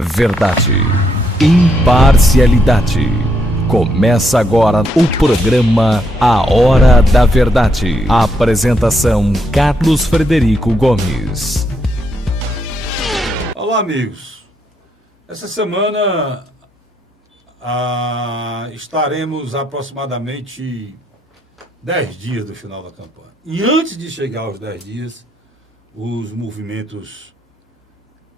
Verdade, imparcialidade. Começa agora o programa A Hora da Verdade. Apresentação Carlos Frederico Gomes. Olá, amigos. Essa semana estaremos aproximadamente 10 dias do final da campanha. E antes de chegar aos 10 dias, os movimentos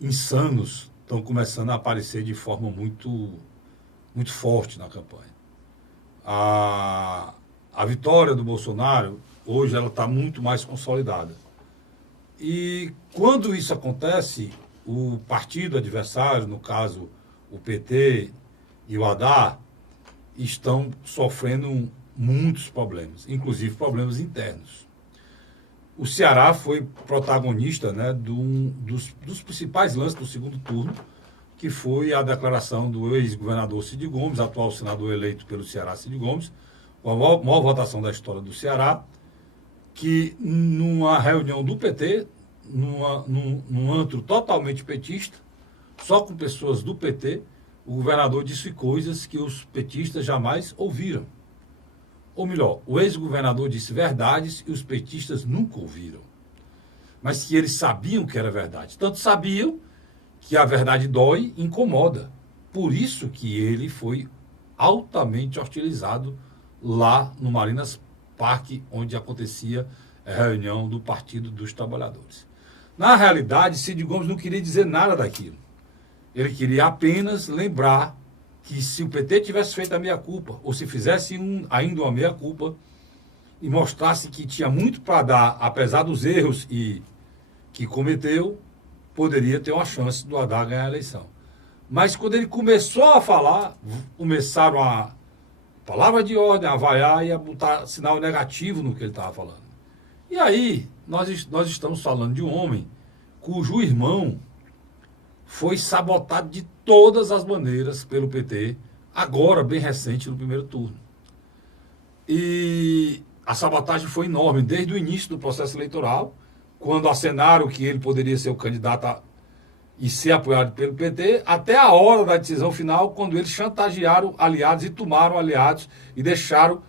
insanos estão começando a aparecer de forma muito forte na campanha. A vitória do Bolsonaro, hoje, ela está muito mais consolidada. E quando isso acontece, o partido adversário, no caso o PT e o Haddad, estão sofrendo muitos problemas, inclusive problemas internos. O Ceará foi protagonista, né, dos principais lances do segundo turno, que foi a declaração do ex-governador Cid Gomes, atual senador eleito pelo Ceará, Cid Gomes, com a maior votação da história do Ceará, que numa reunião do PT, num antro totalmente petista, só com pessoas do PT, o governador disse coisas que os petistas jamais ouviram. Ou melhor, o ex-governador disse verdades e os petistas nunca ouviram. Mas que eles sabiam que era verdade. Tanto sabiam que a verdade dói e incomoda. Por isso que ele foi altamente hostilizado lá no Marinas Parque, onde acontecia a reunião do Partido dos Trabalhadores. Na realidade, Cid Gomes não queria dizer nada daquilo. Ele queria apenas lembrar que se o PT tivesse feito a meia-culpa, ou se fizesse ainda uma meia-culpa, e mostrasse que tinha muito para dar, apesar dos erros que cometeu, poderia ter uma chance do Haddad ganhar a eleição. Mas quando ele começou a falar, começaram a palavra de ordem, a vaiar e a botar sinal negativo no que ele estava falando. E aí, nós estamos falando de um homem cujo irmão foi sabotado de todas as maneiras pelo PT, agora, bem recente, no primeiro turno. E a sabotagem foi enorme, desde o início do processo eleitoral, quando acenaram que ele poderia ser o candidato e ser apoiado pelo PT, até a hora da decisão final, quando eles chantagearam aliados e tomaram aliados e deixaram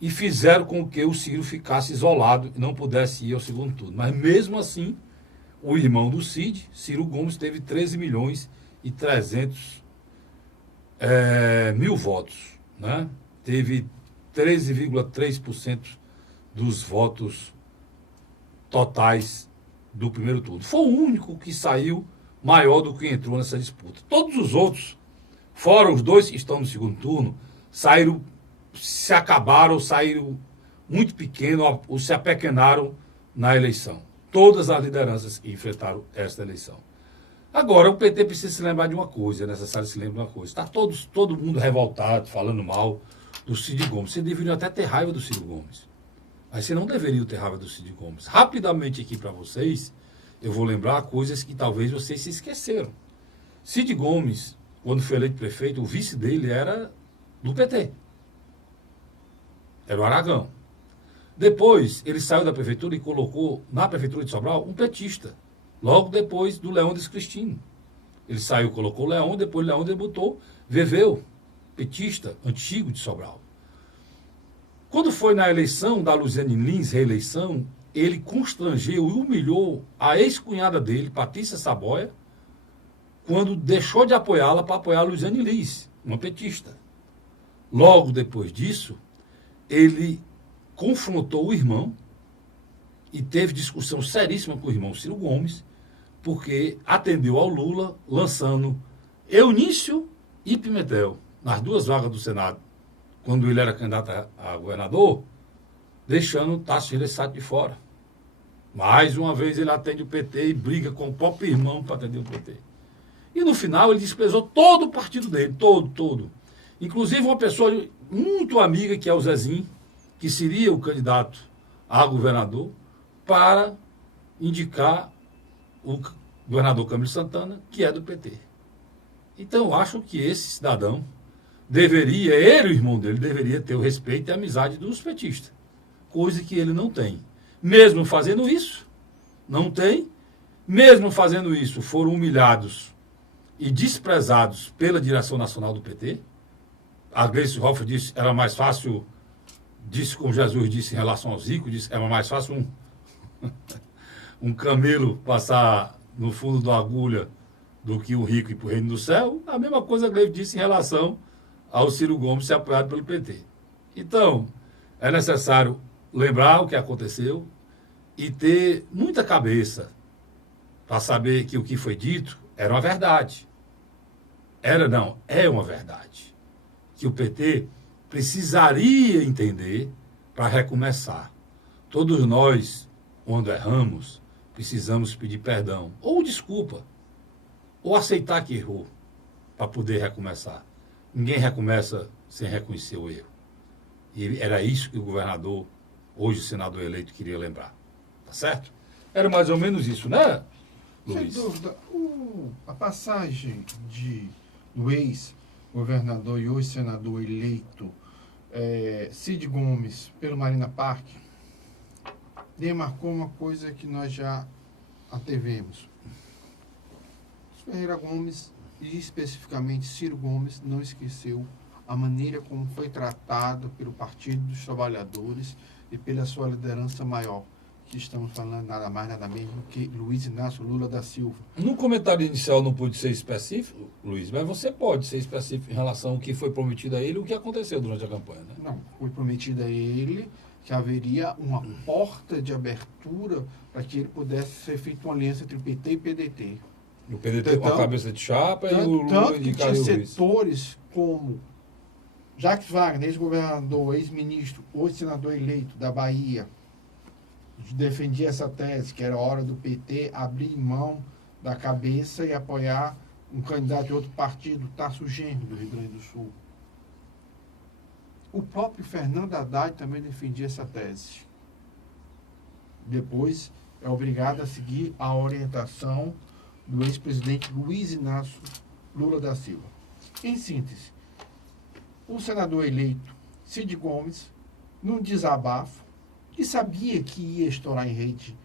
e fizeram com que o Ciro ficasse isolado e não pudesse ir ao segundo turno. Mas mesmo assim, o irmão do Cid, Ciro Gomes, teve 13 milhões e 300 mil votos, né? Teve 13,3% dos votos totais do primeiro turno. Foi o único que saiu maior do que entrou nessa disputa. Todos os outros, fora os dois que estão no segundo turno, saíram, se acabaram, saíram muito pequenos ou se apequenaram na eleição. Todas as lideranças que enfrentaram esta eleição. Agora, o PT precisa se lembrar de uma coisa, é necessário se lembrar de uma coisa. Está todo mundo revoltado, falando mal do Cid Gomes. Você deveria até ter raiva do Cid Gomes. Mas você não deveria ter raiva do Cid Gomes. Rapidamente aqui para vocês, eu vou lembrar coisas que talvez vocês se esqueceram. Cid Gomes, quando foi eleito prefeito, o vice dele era do PT. Era o Aragão. Depois, ele saiu da prefeitura e colocou na prefeitura de Sobral um petista. Logo depois do Leônidas Cristino. Ele saiu, colocou o Leão, depois o Leão debutou, Veveu, petista, antigo de Sobral. Quando foi na eleição da Luziane Lins, reeleição, ele constrangeu e humilhou a ex-cunhada dele, Patrícia Saboia, quando deixou de apoiá-la para apoiar a Luziane Lins, uma petista. Logo depois disso, ele confrontou o irmão e teve discussão seríssima com o irmão Ciro Gomes, porque atendeu ao Lula, lançando Eunício e Pimentel nas duas vagas do Senado, quando ele era candidato a governador, deixando Tasso Gereissati de fora. Mais uma vez ele atende o PT e briga com o próprio irmão para atender o PT. E no final ele desprezou todo o partido dele, todo. Inclusive uma pessoa muito amiga, que é o Zezinho, que seria o candidato a governador, para indicar o governador Camilo Santana, que é do PT. Então eu acho que esse cidadão deveria, ele e o irmão dele, deveria ter o respeito e a amizade dos petistas, coisa que ele não tem. Mesmo fazendo isso, não tem. Mesmo fazendo isso, foram humilhados e desprezados pela direção nacional do PT. A Gleice Hoffmann disse era mais fácil, disse como Jesus disse em relação aos ricos, disse era mais fácil um camelo passar no fundo da agulha do que o rico ir para o reino do céu. A mesma coisa a Gleice disse em relação ao Ciro Gomes ser apoiado pelo PT. Então, é necessário lembrar o que aconteceu e ter muita cabeça para saber que o que foi dito era uma verdade. Era não, é uma verdade. Que o PT precisaria entender para recomeçar. Todos nós, quando erramos, precisamos pedir perdão, ou desculpa, ou aceitar que errou, para poder recomeçar. Ninguém recomeça sem reconhecer o erro. E era isso que o governador, hoje o senador eleito, queria lembrar. Tá certo? Era mais ou menos isso, né, Luiz? Sem dúvida. A passagem do ex-governador e hoje senador eleito Cid Gomes pelo Marina Park demarcou uma coisa que nós já antevemos. Ferreira Gomes, e especificamente Ciro Gomes, não esqueceu a maneira como foi tratado pelo Partido dos Trabalhadores e pela sua liderança maior, que estamos falando nada mais, nada menos do que Luiz Inácio Lula da Silva. No comentário inicial não pude ser específico, Luiz, mas você pode ser específico em relação ao que foi prometido a ele e o que aconteceu durante a campanha, né? Não, foi prometido a ele que haveria uma porta de abertura para que ele pudesse ser feita uma aliança entre PT e PDT. O PDT com a cabeça de chapa e o Lula Tanto que indicar tinha o Luiz. setores como Jacques Wagner, ex-governador, ex-ministro, hoje senador eleito da Bahia, defendia essa tese, que era hora do PT abrir mão da cabeça e apoiar um candidato de outro partido, Tasso Genro, do Rio Grande do Sul. O próprio Fernando Haddad também defendia essa tese. Depois é obrigado a seguir a orientação do ex-presidente Luiz Inácio Lula da Silva. Em síntese, o senador eleito Cid Gomes, num desabafo, que sabia que ia estourar em rede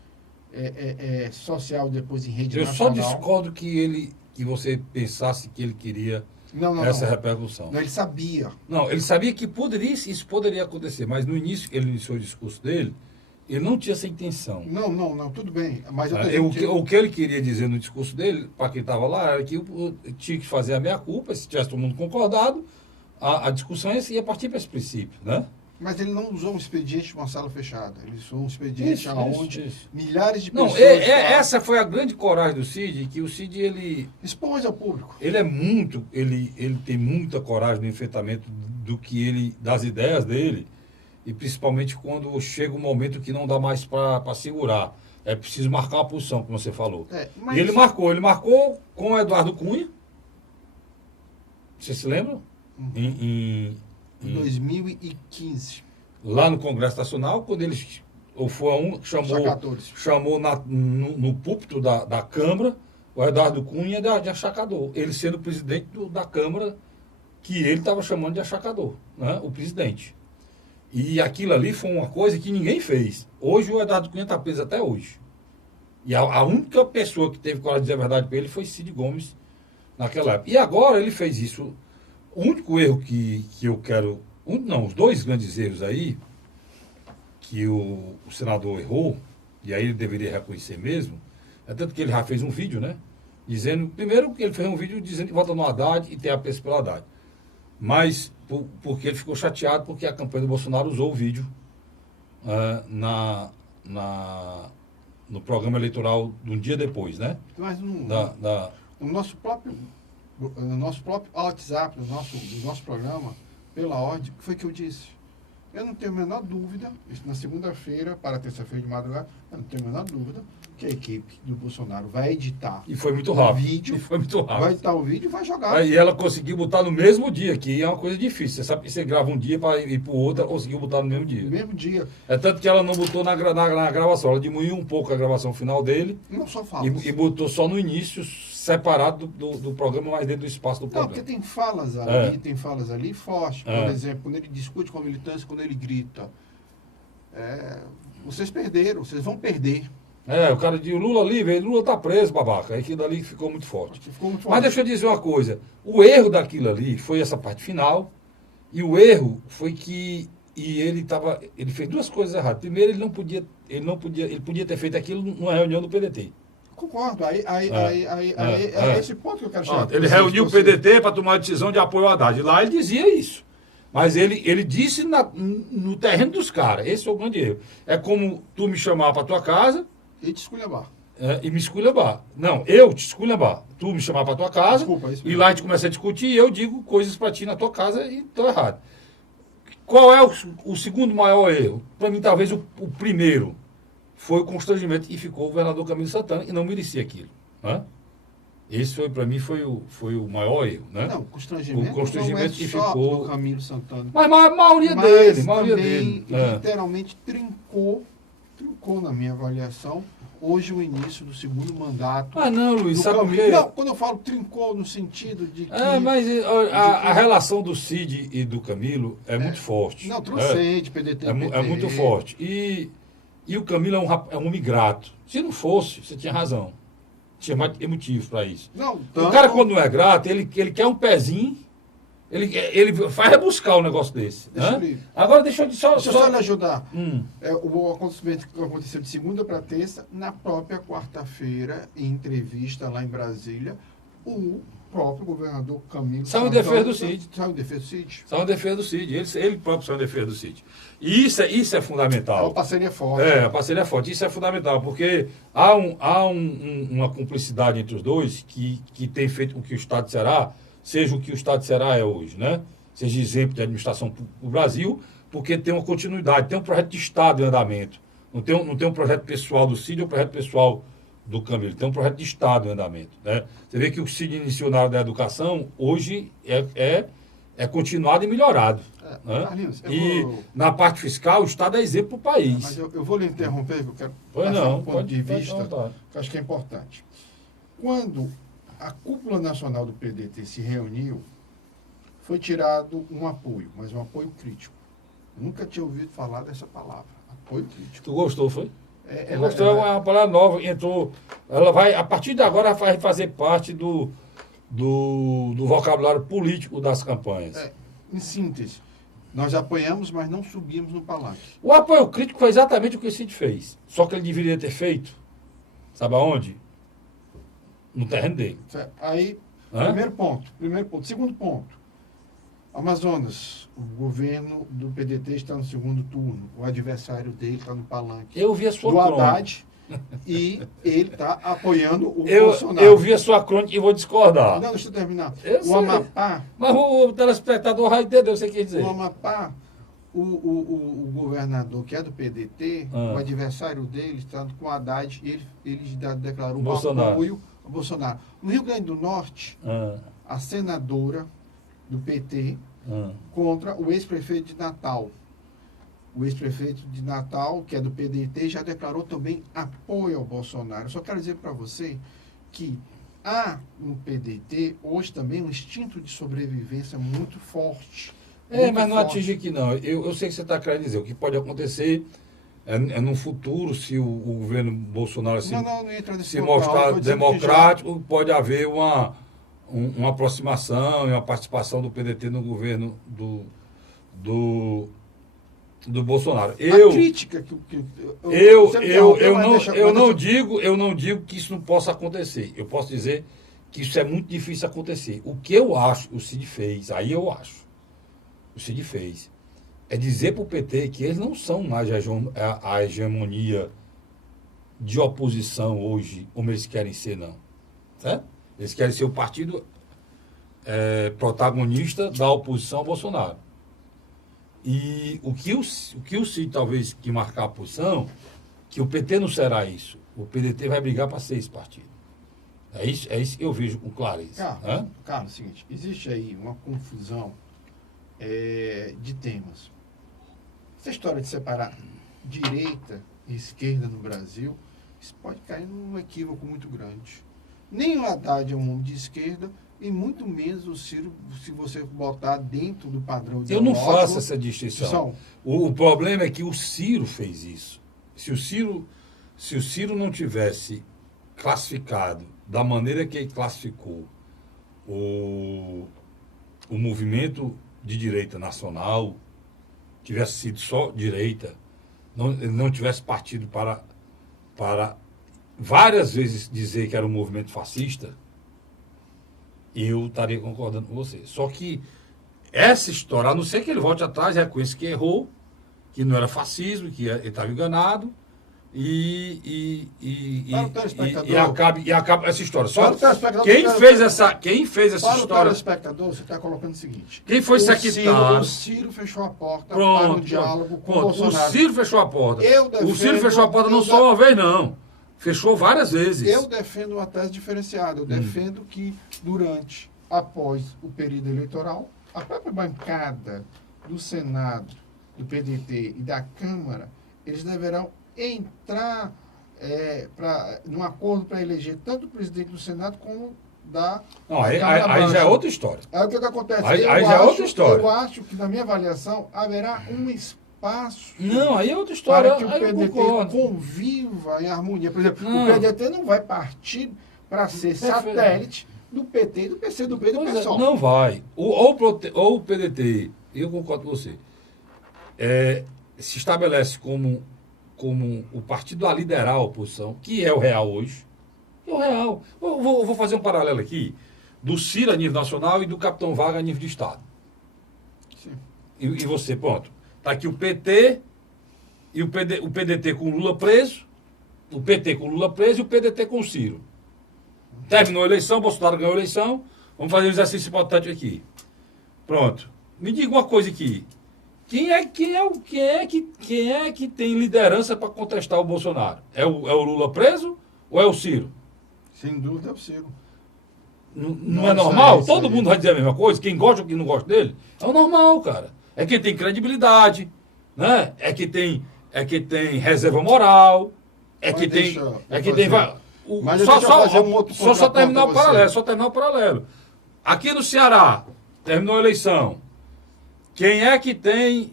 social, depois em rede nacional. Eu só discordo que você pensasse que ele queria essa repercussão. Não, ele sabia. Não, ele sabia que isso poderia acontecer, mas no início, ele iniciou o discurso dele, ele não tinha essa intenção. Não, tudo bem. Mas o que ele queria dizer no discurso dele, para quem estava lá, era que eu tinha que fazer a meia-culpa, se tivesse todo mundo concordado, a discussão ia partir para esse princípio, né? Mas ele não usou um expediente de uma sala fechada. Ele usou um expediente onde milhares de pessoas... Não, essa foi a grande coragem do Cid, que o Cid, ele... expôs ao público. Ele tem muita coragem no enfrentamento das ideias dele, e principalmente quando chega um momento que não dá mais para segurar. É preciso marcar uma posição, como você falou. E ele marcou com o Eduardo Cunha. Você se lembra? Uhum. Em 2015. Lá no Congresso Nacional, quando ele chamou no púlpito da Câmara o Eduardo Cunha de achacador. Ele sendo presidente da Câmara, que ele estava chamando de achacador, né? O presidente. E aquilo ali foi uma coisa que ninguém fez. Hoje o Eduardo Cunha está preso até hoje. E a única pessoa que teve coragem de dizer a verdade para ele foi Cid Gomes naquela época. E agora ele fez isso. O único erro que eu quero... os dois grandes erros aí, que o senador errou, e aí ele deveria reconhecer mesmo, é tanto que ele já fez um vídeo, né? Dizendo, primeiro que ele fez um vídeo dizendo que vota no Haddad e tem apreço pelo Haddad. Mas porque ele ficou chateado porque a campanha do Bolsonaro usou o vídeo no programa eleitoral de um dia depois, né? Mas no nosso próprio WhatsApp, no nosso programa, pela ordem, o que foi que eu disse? Eu não tenho a menor dúvida, na segunda-feira, para terça-feira de madrugada, eu não tenho a menor dúvida que a equipe do Bolsonaro vai editar e foi muito rápido. Vai editar o vídeo e vai jogar. E ela conseguiu botar no mesmo dia, que é uma coisa difícil. Você sabe que você grava um dia para ir para o outro, ela conseguiu botar no mesmo dia. No mesmo dia. É tanto que ela não botou na gravação, ela diminuiu um pouco a gravação final dele. Não só fala. E botou só no início, separado do programa, mas dentro do espaço do programa. Não, porque tem falas ali fortes. Por exemplo, quando ele discute com a militância, quando ele grita. Vocês perderam, vocês vão perder. O cara diz, o Lula livre, o Lula tá preso, babaca. Aí aquilo ali ficou muito forte. Ficou muito Mas forte. deixa eu dizer uma coisa. O erro daquilo ali foi essa parte final. E o erro foi que ele fez duas coisas erradas. Primeiro, ele podia ter feito aquilo numa reunião do PDT. Concordo. É esse ponto que eu quero chegar. Ele reuniu o PDT para tomar a decisão de apoio ao Haddad. E lá ele dizia isso. Mas ele disse no terreno dos caras. Esse é o grande erro. É como tu me chamar para tua casa E te esculhambar. e me esculhambar. Não, eu te esculhambar. Tu me chamar para tua casa Desculpa, isso e mesmo. lá a gente começa a discutir e eu digo coisas para ti na tua casa e estou errado. Qual é o segundo maior erro? Para mim, talvez o primeiro foi o constrangimento e ficou o governador Camilo Santana e não merecia aquilo. Né? Esse foi, para mim, foi o maior erro. Né? Não, o constrangimento não é que só ficou. do Camilo Santana. Mas a maioria Mas dele, maioria também, dele. literalmente, trincou, na minha avaliação, hoje o início do segundo mandato. Ah, não, Luiz, do sabe por Camilo. quê? Não, quando eu falo trincou no sentido de que... Mas a relação do Cid e do Camilo é muito forte. Não, transcende, PDT, É muito forte. E o Camilo é um homem grato. Se não fosse, você tinha razão. Tinha mais motivo para isso. Não, O cara, quando não é grato, ele quer um pezinho, ele vai rebuscar um negócio desse. Deixa Né? eu ir. Agora, deixa eu só lhe ajudar. Hum. O acontecimento que aconteceu de segunda para terça, na própria quarta-feira, em entrevista lá em Brasília, o próprio governador Camilo Saiu em Santana defesa do Cid. Saiu em defesa do Cid. São em defesa do Cid. Ele próprio saiu em defesa do Cid. E isso é É fundamental. uma parceria forte. A parceria é forte. Isso é fundamental, porque há uma cumplicidade entre os dois que tem feito com que o Estado de Ceará seja o que o Estado de Ceará é hoje, né? Seja exemplo de administração para o Brasil, porque tem uma continuidade, tem um projeto de Estado em andamento. Não tem um projeto pessoal do Cid ou um projeto pessoal do Camilo, tem um projeto de Estado em andamento. Né? Você vê que o Cid iniciou na área da educação, hoje é continuado e melhorado. Né? Carlinhos, Na parte fiscal, o Estado é exemplo para o país. Mas eu vou lhe interromper, porque eu quero Pois passar não, um ponto pode- de pode vista contar. que eu acho que é importante. Quando a cúpula nacional do PDT se reuniu, foi tirado um apoio, mas um apoio crítico. Nunca tinha ouvido falar dessa palavra, apoio crítico. Tu gostou, foi? É, Gostou, é uma palavra nova, entrou. Ela vai, a partir de agora, vai fazer parte do vocabulário político das campanhas. Em síntese, nós apoiamos, mas não subimos no palanque. O apoio crítico foi exatamente o que o Cid fez. Só que ele deveria ter feito, sabe aonde? No terreno dele. Certo? Aí, Hã? primeiro ponto. Segundo ponto. Amazonas, o governo do PDT está no segundo turno. O adversário dele está no palanque Eu vi a sua do crônica. Haddad e ele está apoiando o Eu Bolsonaro. vi a sua crônica e vou discordar. Não, deixa eu terminar. Eu O sei. Amapá, Mas o telespectador vai entender o que você quer dizer. o Amapá, o governador que é do PDT, o adversário dele está com o Haddad e ele declarou Bolsonaro. apoio ao Bolsonaro. No Rio Grande do Norte, Ah, a senadora do PT contra o ex-prefeito de Natal. O ex-prefeito de Natal, que é do PDT, já declarou também apoio ao Bolsonaro. Eu só quero dizer para você que há no PDT hoje também um instinto de sobrevivência muito forte. Muito mas não forte. atinge aqui não. Eu sei que você está querendo dizer. O que pode acontecer é no futuro, se o governo Bolsonaro Não entra nesse se local. mostrar Tô dizendo que democrático, pode haver uma aproximação e uma participação do PDT no governo do Bolsonaro. A crítica que você me interrompeu, mas deixa- Eu mas não deixa- digo que isso não possa acontecer. Eu posso dizer que isso é muito difícil acontecer. O que eu acho, o Cid fez, o Cid fez, é dizer para o PT que eles não são mais a hegemonia de oposição hoje, como eles querem ser, não. Certo? Eles querem ser o partido protagonista da oposição ao Bolsonaro. E o que o Cid talvez que marcar a posição, que o PT não será isso. O PDT vai brigar para ser esse partido. É isso que eu vejo com clareza. Hã? Cara, é o seguinte, existe aí uma confusão de temas. Essa história de separar direita e esquerda no Brasil, isso pode cair num equívoco muito grande. Nem o Haddad é um homem de esquerda, e muito menos o Ciro, se você botar dentro do padrão Eu não ideológico, faço essa distinção. O problema é que o Ciro fez isso. Se o Ciro se o Ciro não tivesse classificado da maneira que ele classificou o movimento de direita nacional, tivesse sido só direita, ele não tivesse partido para várias vezes dizer que era um movimento fascista, eu estaria concordando com você. Só que essa história, a não ser que ele volte atrás, reconheça que errou, que não era fascismo, que ele estava enganado, e acaba essa história. Só quem fez essa história. Para o telespectador, você está colocando o seguinte: quem foi secretário? O Ciro fechou a porta para o diálogo com o Bolsonaro. O Ciro fechou a porta. O Ciro fechou a porta não só uma vez, não. Fechou várias vezes. Eu defendo uma tese diferenciada. Eu defendo que após o período eleitoral, a própria bancada do Senado, do PDT e da Câmara, eles deverão entrar num acordo para eleger tanto o presidente do Senado como da Câmara. Aí já é outra história. Aí o que acontece? Aí já é outra história. Eu acho que, na minha avaliação, haverá um espaço Não, aí é outra história. para que o PDT conviva em harmonia. Por exemplo, o PDT não vai partir para ser satélite do PT, do PCdoB e do PSOL. Não vai. Ou o PDT, eu concordo com você, se estabelece como o partido a liderar a oposição, que é o real hoje. É o real. Eu vou fazer um paralelo aqui do Ciro a nível nacional e do Capitão Wagner a nível de Estado. Sim. E você, pronto. Está aqui o PT e o PDT com o Lula preso, o PT com o Lula preso e o PDT com o Ciro. Terminou a eleição, Bolsonaro ganhou a eleição, vamos fazer um exercício importante aqui. Pronto. Me diga uma coisa aqui. Quem é que tem liderança para contestar o Bolsonaro? É o Lula preso ou é o Ciro? Sem dúvida é o Ciro. Não é normal? Todo mundo vai dizer a mesma coisa? Quem gosta ou quem não gosta dele? É o normal, cara. É quem tem credibilidade, né? É que tem reserva moral, Só terminar o paralelo. Aqui no Ceará, terminou a eleição. Quem é que tem...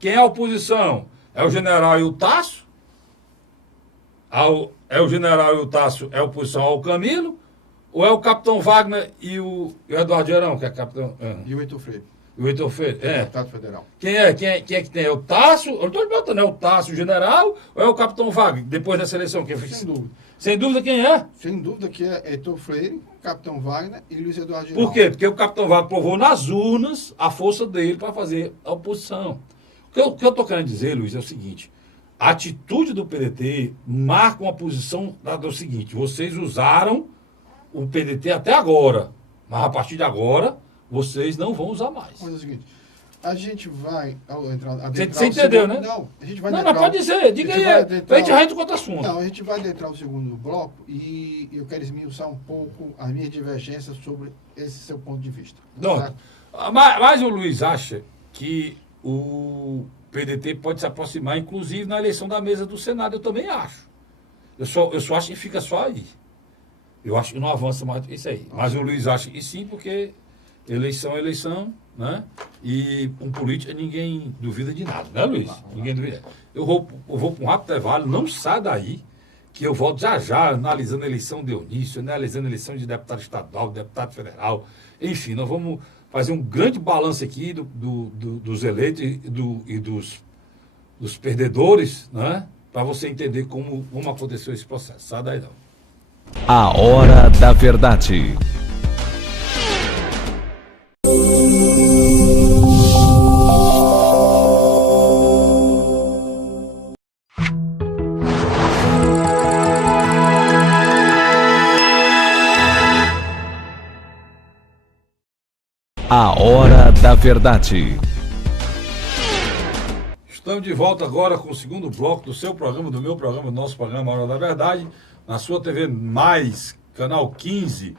quem é a oposição? É o general e o Tasso? É o general e o Tasso é a oposição ao Camilo? Ou é o Capitão Wagner e o Eduardo Gerão, que é capitão... E o Heitor Freire. O Heitor Freire, Deputado federal. Quem é que tem? É o Tasso? Eu estou perguntando, é o Tasso, o general, ou é o Capitão Wagner, depois dessa eleição? Sem dúvida. Sem dúvida quem é? Sem dúvida que é Heitor Freire, Capitão Wagner e Luiz Eduardo Geraldo. Por quê? Porque o Capitão Wagner provou nas urnas a força dele para fazer a oposição. O que eu estou querendo dizer, Luiz, é o seguinte: a atitude do PDT marca uma posição do seguinte: vocês usaram o PDT até agora, mas a partir de agora vocês não vão usar mais. Mas é o seguinte, a gente vai adentrar... Você entendeu, né? Não, a gente vai adentrar... Não, mas pode dizer, diga aí, pra gente arranjar outro assunto. Não, a gente vai adentrar o segundo bloco e eu quero esmiuçar um pouco as minhas divergências sobre esse seu ponto de vista. Não, mas o Luiz acha que o PDT pode se aproximar, inclusive, na eleição da mesa do Senado. Eu também acho. Eu só acho que fica só aí. Eu acho que não avança mais do que isso aí. Mas o Luiz acha que sim, porque eleição é eleição, né? E com política ninguém duvida de nada, né, Luiz? Ninguém duvida. Eu vou para um rápido intervalo, não sai daí, que eu volto já analisando a eleição de Eunício, analisando a eleição de deputado estadual, deputado federal. Enfim, nós vamos fazer um grande balanço aqui dos eleitos e dos perdedores, né? Para você entender como aconteceu esse processo. Sai daí não. A Hora da Verdade. A Hora da Verdade. Estamos de volta agora com o segundo bloco do seu programa, do meu programa, do nosso programa A Hora da Verdade, na sua TV Mais, canal 15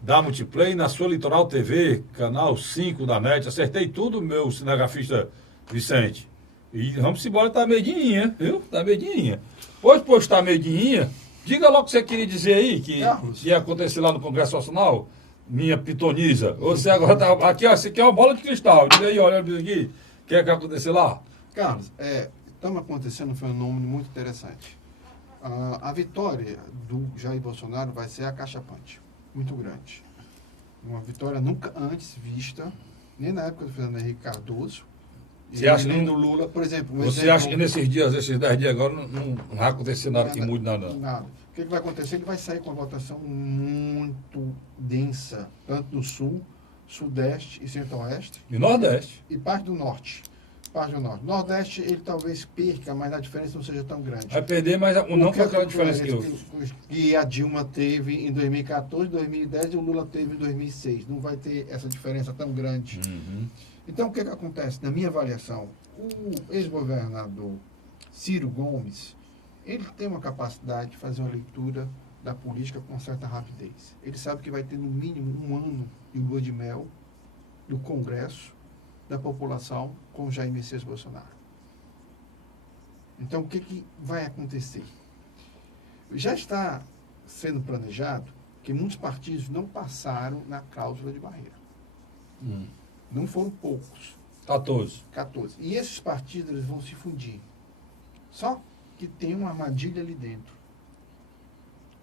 da Multiplay, na sua Litoral TV, canal 5 da NET. Acertei tudo, meu cinegrafista Vicente. E vamos embora, tá medinha, viu? Tá medinha. Pois tá medinha, diga logo o que você queria dizer aí, que ia acontecer lá no Congresso Nacional. Minha pitoniza. Você agora tá... Aqui, ó, isso aqui é uma bola de cristal. Diga aí, olha aqui. O que é que vai acontecer lá? Carlos, está acontecendo um fenômeno muito interessante. A vitória do Jair Bolsonaro vai ser acachapante, muito grande. Uma vitória nunca antes vista, nem na época do Fernando Henrique Cardoso. Você acha nem que do Lula, por exemplo. Você acha que nesses 10 dias agora, não vai acontecer nada que mude nada? Nada. O que vai acontecer? Ele vai sair com uma votação muito densa, tanto no Sul, Sudeste e Centro-Oeste. E Nordeste. E parte do Norte. Parte do Norte. Nordeste ele talvez perca, mas a diferença não seja tão grande. Vai perder, mas não com aquela diferença que houve. Que a Dilma teve em 2014, 2010 e o Lula teve em 2006. Não vai ter essa diferença tão grande. Uhum. Então, o que acontece? Na minha avaliação, o ex-governador Ciro Gomes, ele tem uma capacidade de fazer uma leitura da política com certa rapidez. Ele sabe que vai ter no mínimo um ano de lua de mel do Congresso, da população, com Jair Messias Bolsonaro. Então, o que vai acontecer? Já está sendo planejado que muitos partidos não passaram na cláusula de barreira. Não foram poucos. 14. E esses partidos eles vão se fundir. Só que tem uma armadilha ali dentro.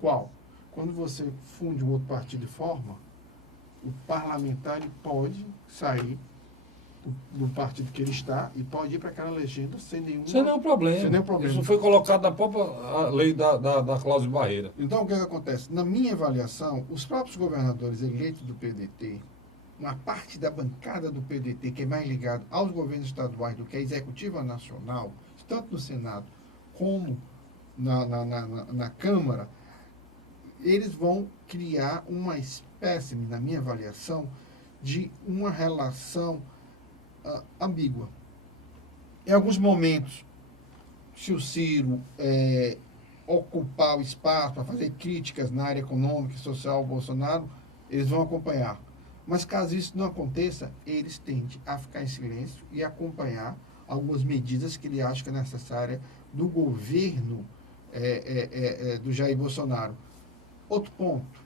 Qual? Quando você funde um outro partido e forma, o parlamentar ele pode sair do partido que ele está e pode ir para aquela legenda sem nenhum problema. Sem nenhum problema. Isso foi colocado na própria lei da cláusula de barreira. Então, o que acontece? Na minha avaliação, os próprios governadores eleitos do PDT, uma parte da bancada do PDT, que é mais ligada aos governos estaduais do que a executiva nacional, tanto no Senado como na Câmara, eles vão criar uma espécie, na minha avaliação, de uma relação ambígua. Em alguns momentos, se o Ciro ocupar o espaço para fazer críticas na área econômica e social ao Bolsonaro, eles vão acompanhar. Mas caso isso não aconteça, eles tendem a ficar em silêncio e acompanhar algumas medidas que ele acha que é necessária do governo do Jair Bolsonaro. Outro ponto,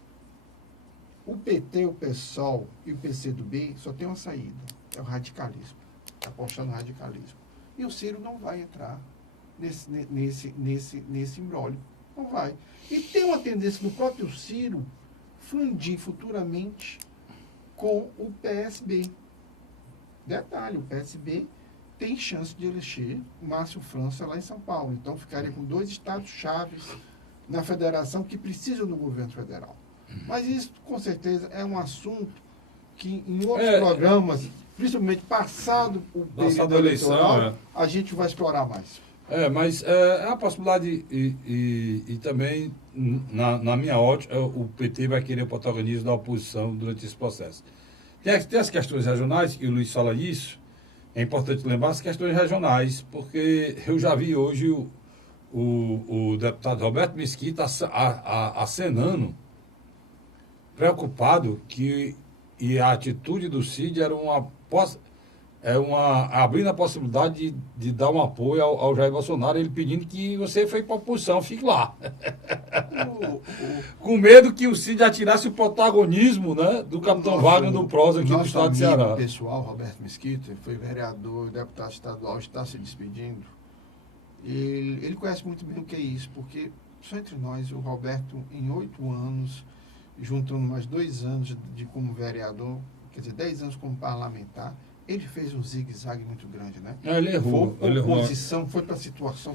o PT, o PSOL e o PCdoB só tem uma saída, é o radicalismo, apostar no radicalismo. E o Ciro não vai entrar nesse imbróglio, não vai. E tem uma tendência do próprio Ciro fundir futuramente com o PSB. Detalhe, o PSB tem chance de eleger o Márcio França lá em São Paulo. Então, ficaria com 2 estados chaves na federação que precisam do governo federal. Mas isso, com certeza, é um assunto que em outros programas, principalmente passado o período eleitoral, a gente vai explorar mais. Mas é uma possibilidade e também, na minha ótica, o PT vai querer o protagonismo da oposição durante esse processo. Tem as questões regionais, e o Luiz fala isso, é importante lembrar as questões regionais, porque eu já vi hoje o deputado Roberto Mesquita acenando, preocupado que a atitude do Cid era abrindo a possibilidade de dar um apoio ao Jair Bolsonaro, ele pedindo que você foi para a oposição, fique lá. Com medo que o Cid atirasse o protagonismo, né, do capitão Wagner do PROS aqui no estado de Ceará. O pessoal, Roberto Mesquita, foi vereador, deputado estadual, está se despedindo. Ele conhece muito bem o que é isso, porque só entre nós, o Roberto, em 8 anos, juntando mais 2 anos como vereador, quer dizer, 10 anos como parlamentar, ele fez um zigue-zague muito grande, né? Ele errou. Oposição, foi para situação.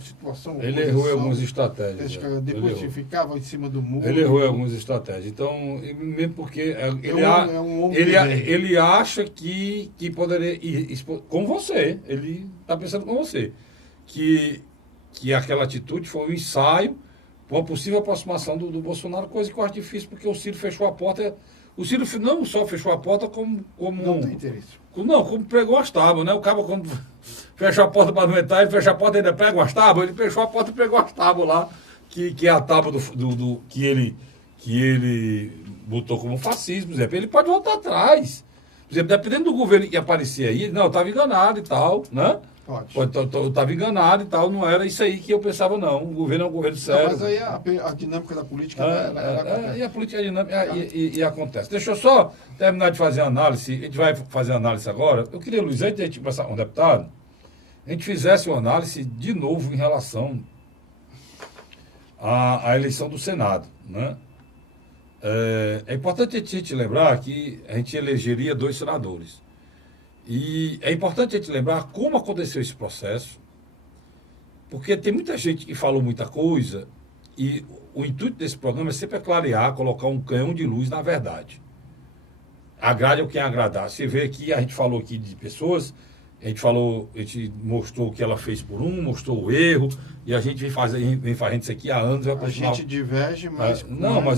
Ele errou em algumas estratégias. Depois ficava em cima do muro. Ele errou em algumas estratégias. Então, mesmo porque ele acha que poderia ir com você. Ele está pensando com você. Que aquela atitude foi um ensaio para uma possível aproximação do Bolsonaro, coisa que eu acho difícil, porque o Ciro fechou a porta. O Ciro não só fechou a porta, como não tem interesse. Como pregou as tábuas, né? O cara, quando fecha a porta para não entrar, ele fecha a porta e ainda prega as tábuas. Ele fechou a porta e pregou as tábuas lá, que é a tábua que ele botou como fascismo. Por exemplo, ele pode voltar atrás. Por exemplo, dependendo do governo que aparecer aí, não, eu estava enganado e tal, né? Pode. Eu estava enganado e tal, não era isso aí que eu pensava, não. O governo é um governo sério. Não, mas aí a dinâmica da política... E a política dinâmica e acontece. Deixa eu só terminar de fazer a análise. A gente vai fazer a análise agora. Eu queria, Luiz, antes de a gente passar um deputado, a gente fizesse uma análise de novo em relação à eleição do Senado, né? É importante a gente lembrar que a gente elegeria 2 senadores. E é importante a gente lembrar como aconteceu esse processo, porque tem muita gente que falou muita coisa e o intuito desse programa é sempre clarear, colocar um canhão de luz na verdade. Agrade ou quem agradar. Você vê que a gente falou aqui de pessoas, a gente mostrou o que ela fez por um, mostrou o erro, e a gente vem fazendo isso aqui há anos. A gente diverge, mas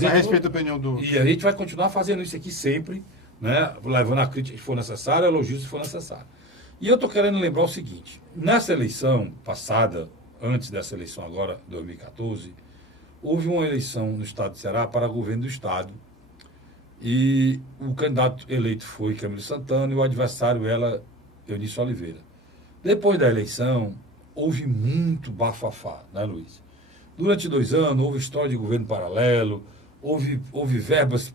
a respeito da opinião do... E a gente vai continuar fazendo isso aqui sempre, né? Levando a crítica se for necessária, elogio se for necessário. E eu estou querendo lembrar o seguinte, nessa eleição passada, antes dessa eleição agora, 2014, houve uma eleição no estado de Ceará para governo do estado, e o candidato eleito foi Camilo Santana e o adversário Eunice Oliveira. Depois da eleição, houve muito bafafá, né, Luiz? Durante 2 anos, houve história de governo paralelo, houve verbas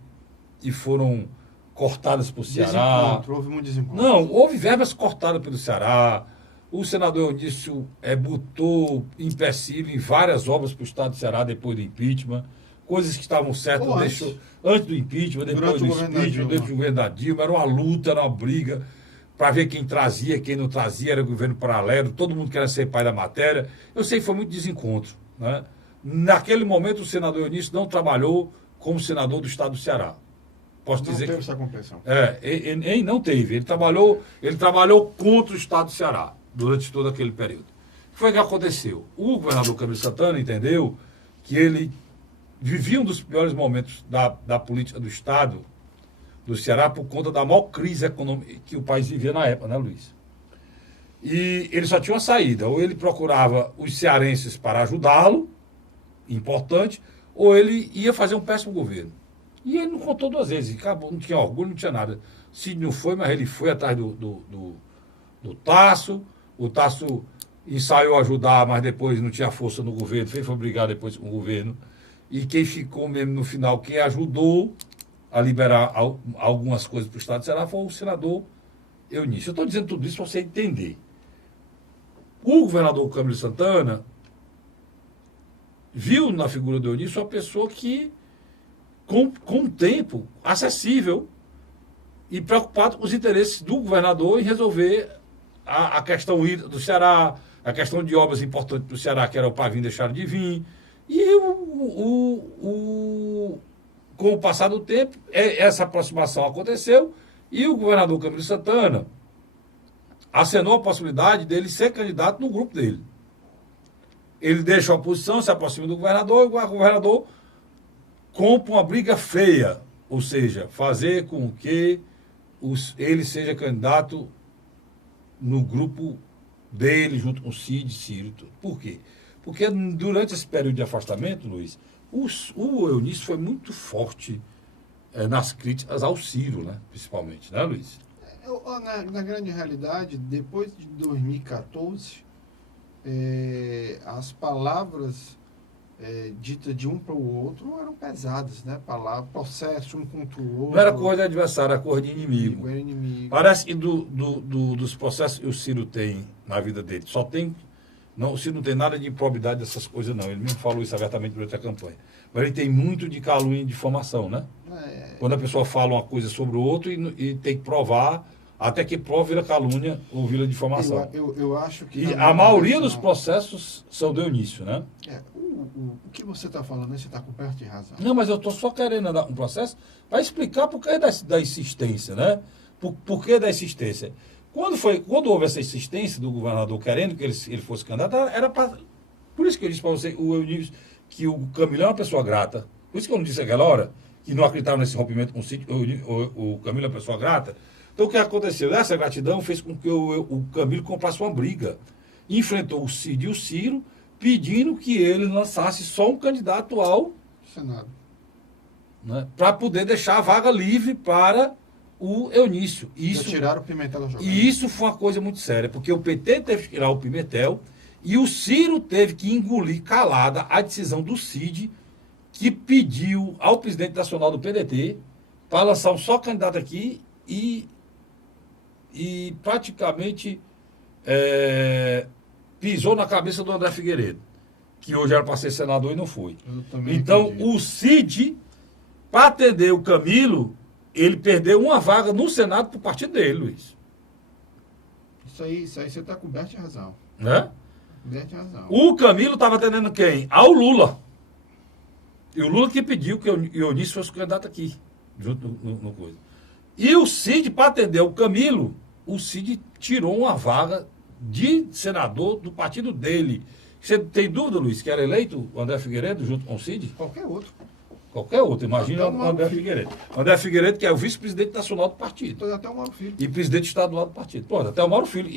que foram cortadas para o Ceará. Houve muito desencontro. Não, houve verbas cortadas pelo Ceará. O senador Eunice botou empecilho em várias obras para o estado do Ceará depois do impeachment. Coisas que estavam certas, antes do impeachment, depois do impeachment, durante o governo da Dilma. Era uma luta, era uma briga para ver quem trazia, quem não trazia, era o governo paralelo, todo mundo queria ser pai da matéria. Eu sei que foi muito desencontro, né? Naquele momento, o senador Eunice não trabalhou como senador do estado do Ceará. Posso dizer não teve que essa compreensão. Ele não teve. Ele trabalhou contra o estado do Ceará durante todo aquele período. O que foi que aconteceu? O governador Camilo Santana entendeu que ele vivia um dos piores momentos da política do estado do Ceará por conta da maior crise econômica que o país vivia na época, né, Luiz? E ele só tinha uma saída, ou ele procurava os cearenses para ajudá-lo, importante, ou ele ia fazer um péssimo governo. E ele não contou 2 vezes, acabou, não tinha orgulho, não tinha nada. Se não foi, mas ele foi atrás do Tasso, o Tasso ensaiou ajudar, mas depois não tinha força no governo, foi brigar depois com o governo. E quem ficou mesmo no final, quem ajudou a liberar algumas coisas para o estado de Ceará foi o senador Eunice. Eu estou dizendo tudo isso para você entender. O governador Camilo Santana viu na figura do Eunice uma pessoa que, com um tempo acessível e preocupado com os interesses do governador em resolver a questão do Ceará, a questão de obras importantes para o Ceará, que era o Pavim deixaram de vir. E com o passar do tempo, essa aproximação aconteceu e o governador Camilo Santana acenou a possibilidade dele ser candidato no grupo dele. Ele deixa a oposição, se aproxima do governador, e o governador compra uma briga feia, ou seja, fazer com que ele seja candidato no grupo dele, junto com o Ciro. Por quê? Porque durante esse período de afastamento, Luiz, o Eunice foi muito forte nas críticas ao Ciro, né? Principalmente, né, Luiz? Na grande realidade, depois de 2014, as palavras ditas de um para o outro eram pesadas, né? Processo um contra o outro. Não era cor de adversário, era cor de inimigo. Era inimigo. Parece que dos processos que o Ciro tem na vida dele, só tem... Não, o Ciro não tem nada de improbidade dessas coisas, não. Ele mesmo falou isso abertamente durante a campanha. Mas ele tem muito de calúnia e difamação, né? Quando a pessoa fala uma coisa sobre o outro e tem que provar, até que prova vira calúnia ou vira difamação. Eu acho que... E a maioria dos processos são do início, né? O que você está falando, você está coberto de razão. Não, mas eu estou só querendo andar um processo para explicar por que da insistência, né? Por que da insistência? Quando houve essa insistência do governador querendo que ele fosse candidato, era para... Por isso que eu disse para você, o Eunice, que o Camilo é uma pessoa grata. Por isso que eu não disse aquela hora, que não acreditava nesse rompimento com o sítio, o Camilo é uma pessoa grata. Então o que aconteceu? Essa gratidão fez com que o Camilo comprasse uma briga. Enfrentou o Cid e o Ciro, pedindo que ele lançasse só um candidato ao Senado, né, para poder deixar a vaga livre para o Eunício. Já tiraram o Pimentel da jogada. E isso foi uma coisa muito séria, porque o PT teve que tirar o Pimentel e o Ciro teve que engolir calada a decisão do Cid, que pediu ao presidente nacional do PDT para lançar um só candidato aqui e praticamente pisou na cabeça do André Figueiredo, que hoje era para ser senador e não foi. Eu também Então, acredito. o Cid, para atender o Camilo, ele perdeu uma vaga no Senado para o partido dele, Luiz. Isso aí você está coberto de razão. Né? Coberto de razão. O Camilo estava atendendo quem? Ao Lula. E o Lula que pediu que o Eunício fosse candidato aqui, junto no coisa. E o Cid, para atender o Camilo, o Cid tirou uma vaga de senador do partido dele. Você tem dúvida, Luiz, que era eleito o André Figueiredo junto com o Cid? Qualquer outro. Qualquer outro, imagina Até o o André Mauro Figueiredo. O André Figueiredo, que é o vice-presidente nacional do partido. Até o Mauro Filho. E presidente estadual do partido. Pô, até o Mauro Filho.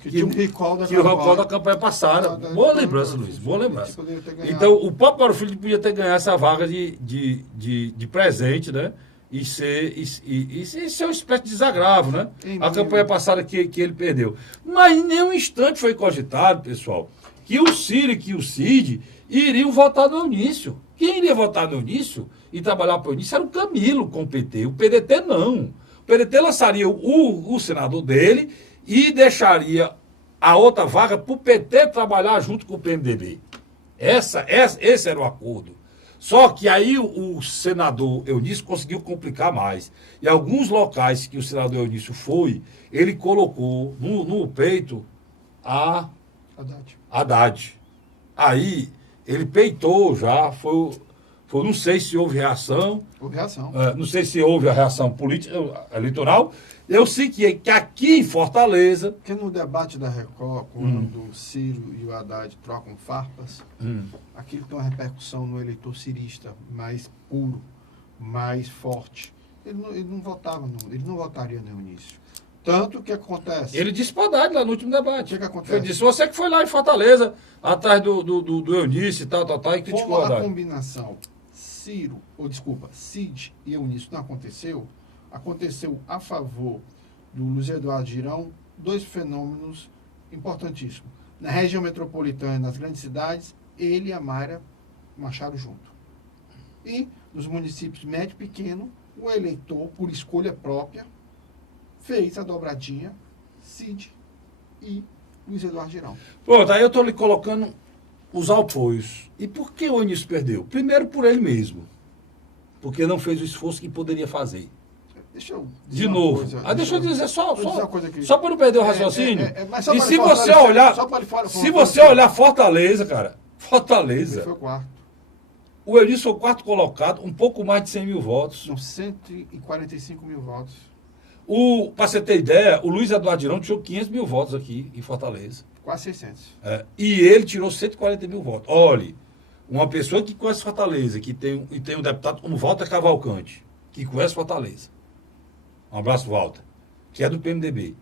Que tinha um recall da que o recall da campanha passada. Boa lembrança, Luiz. Boa lembrança. Poderia ter ganhado. Então, o próprio Mauro Filho podia ter ganhado essa vaga de presente, né? E ser uma espécie de desagravo, né? A campanha passada que ele perdeu. Mas em nenhum instante foi cogitado, pessoal, que o Ciro e que o Cid iriam votar no Eunício. Quem iria votar no Eunício e trabalhar para o Eunício era o Camilo com o PT. O PDT não. O PDT lançaria o senador dele e deixaria a outra vaga para o PT trabalhar junto com o PMDB. Esse era o acordo. Só que aí o senador Eunício conseguiu complicar mais. E alguns locais que o senador Eunício foi, ele colocou no peito a Haddad. Aí ele peitou já, não sei se houve reação. Houve reação. Não sei se houve a reação política, eleitoral. Eu sei que aqui em Fortaleza... Porque no debate da Record, quando o Ciro e o Haddad trocam farpas, aquilo tem uma repercussão no eleitor cirista mais puro, mais forte. Ele não votaria no Eunício. Tanto que acontece... Ele disse para Haddad lá no último debate. O que acontece? Ele disse, você que foi lá em Fortaleza, atrás do Eunício e tal, e criticou Como o a Haddad. combinação Cid e Eunício não aconteceu a favor do Luiz Eduardo Girão dois fenômenos importantíssimos. Na região metropolitana, nas grandes cidades, ele e a Mayra marcharam junto. E nos municípios médio e pequeno, o eleitor, por escolha própria, fez a dobradinha Cid e Luiz Eduardo Girão. Pronto, aí eu estou lhe colocando os apoios. E por que o Eunício perdeu? Primeiro por ele mesmo. Porque não fez o esforço que poderia fazer. Deixa eu De novo. Deixa eu dizer só para não perder o raciocínio. E se você olhar, Fortaleza, cara, Ele foi o quarto. o Eunício foi o quarto colocado, um pouco mais de 100 mil votos. São 145 mil votos. Para você ter ideia, o Luiz Eduardo Girão tirou 500 mil votos aqui em Fortaleza. Quase 600. E ele tirou 140 mil votos. Olhe, uma pessoa que conhece Fortaleza, que tem um deputado como Walter Cavalcante, que conhece Fortaleza. Um abraço, Walter, que é do PMDB.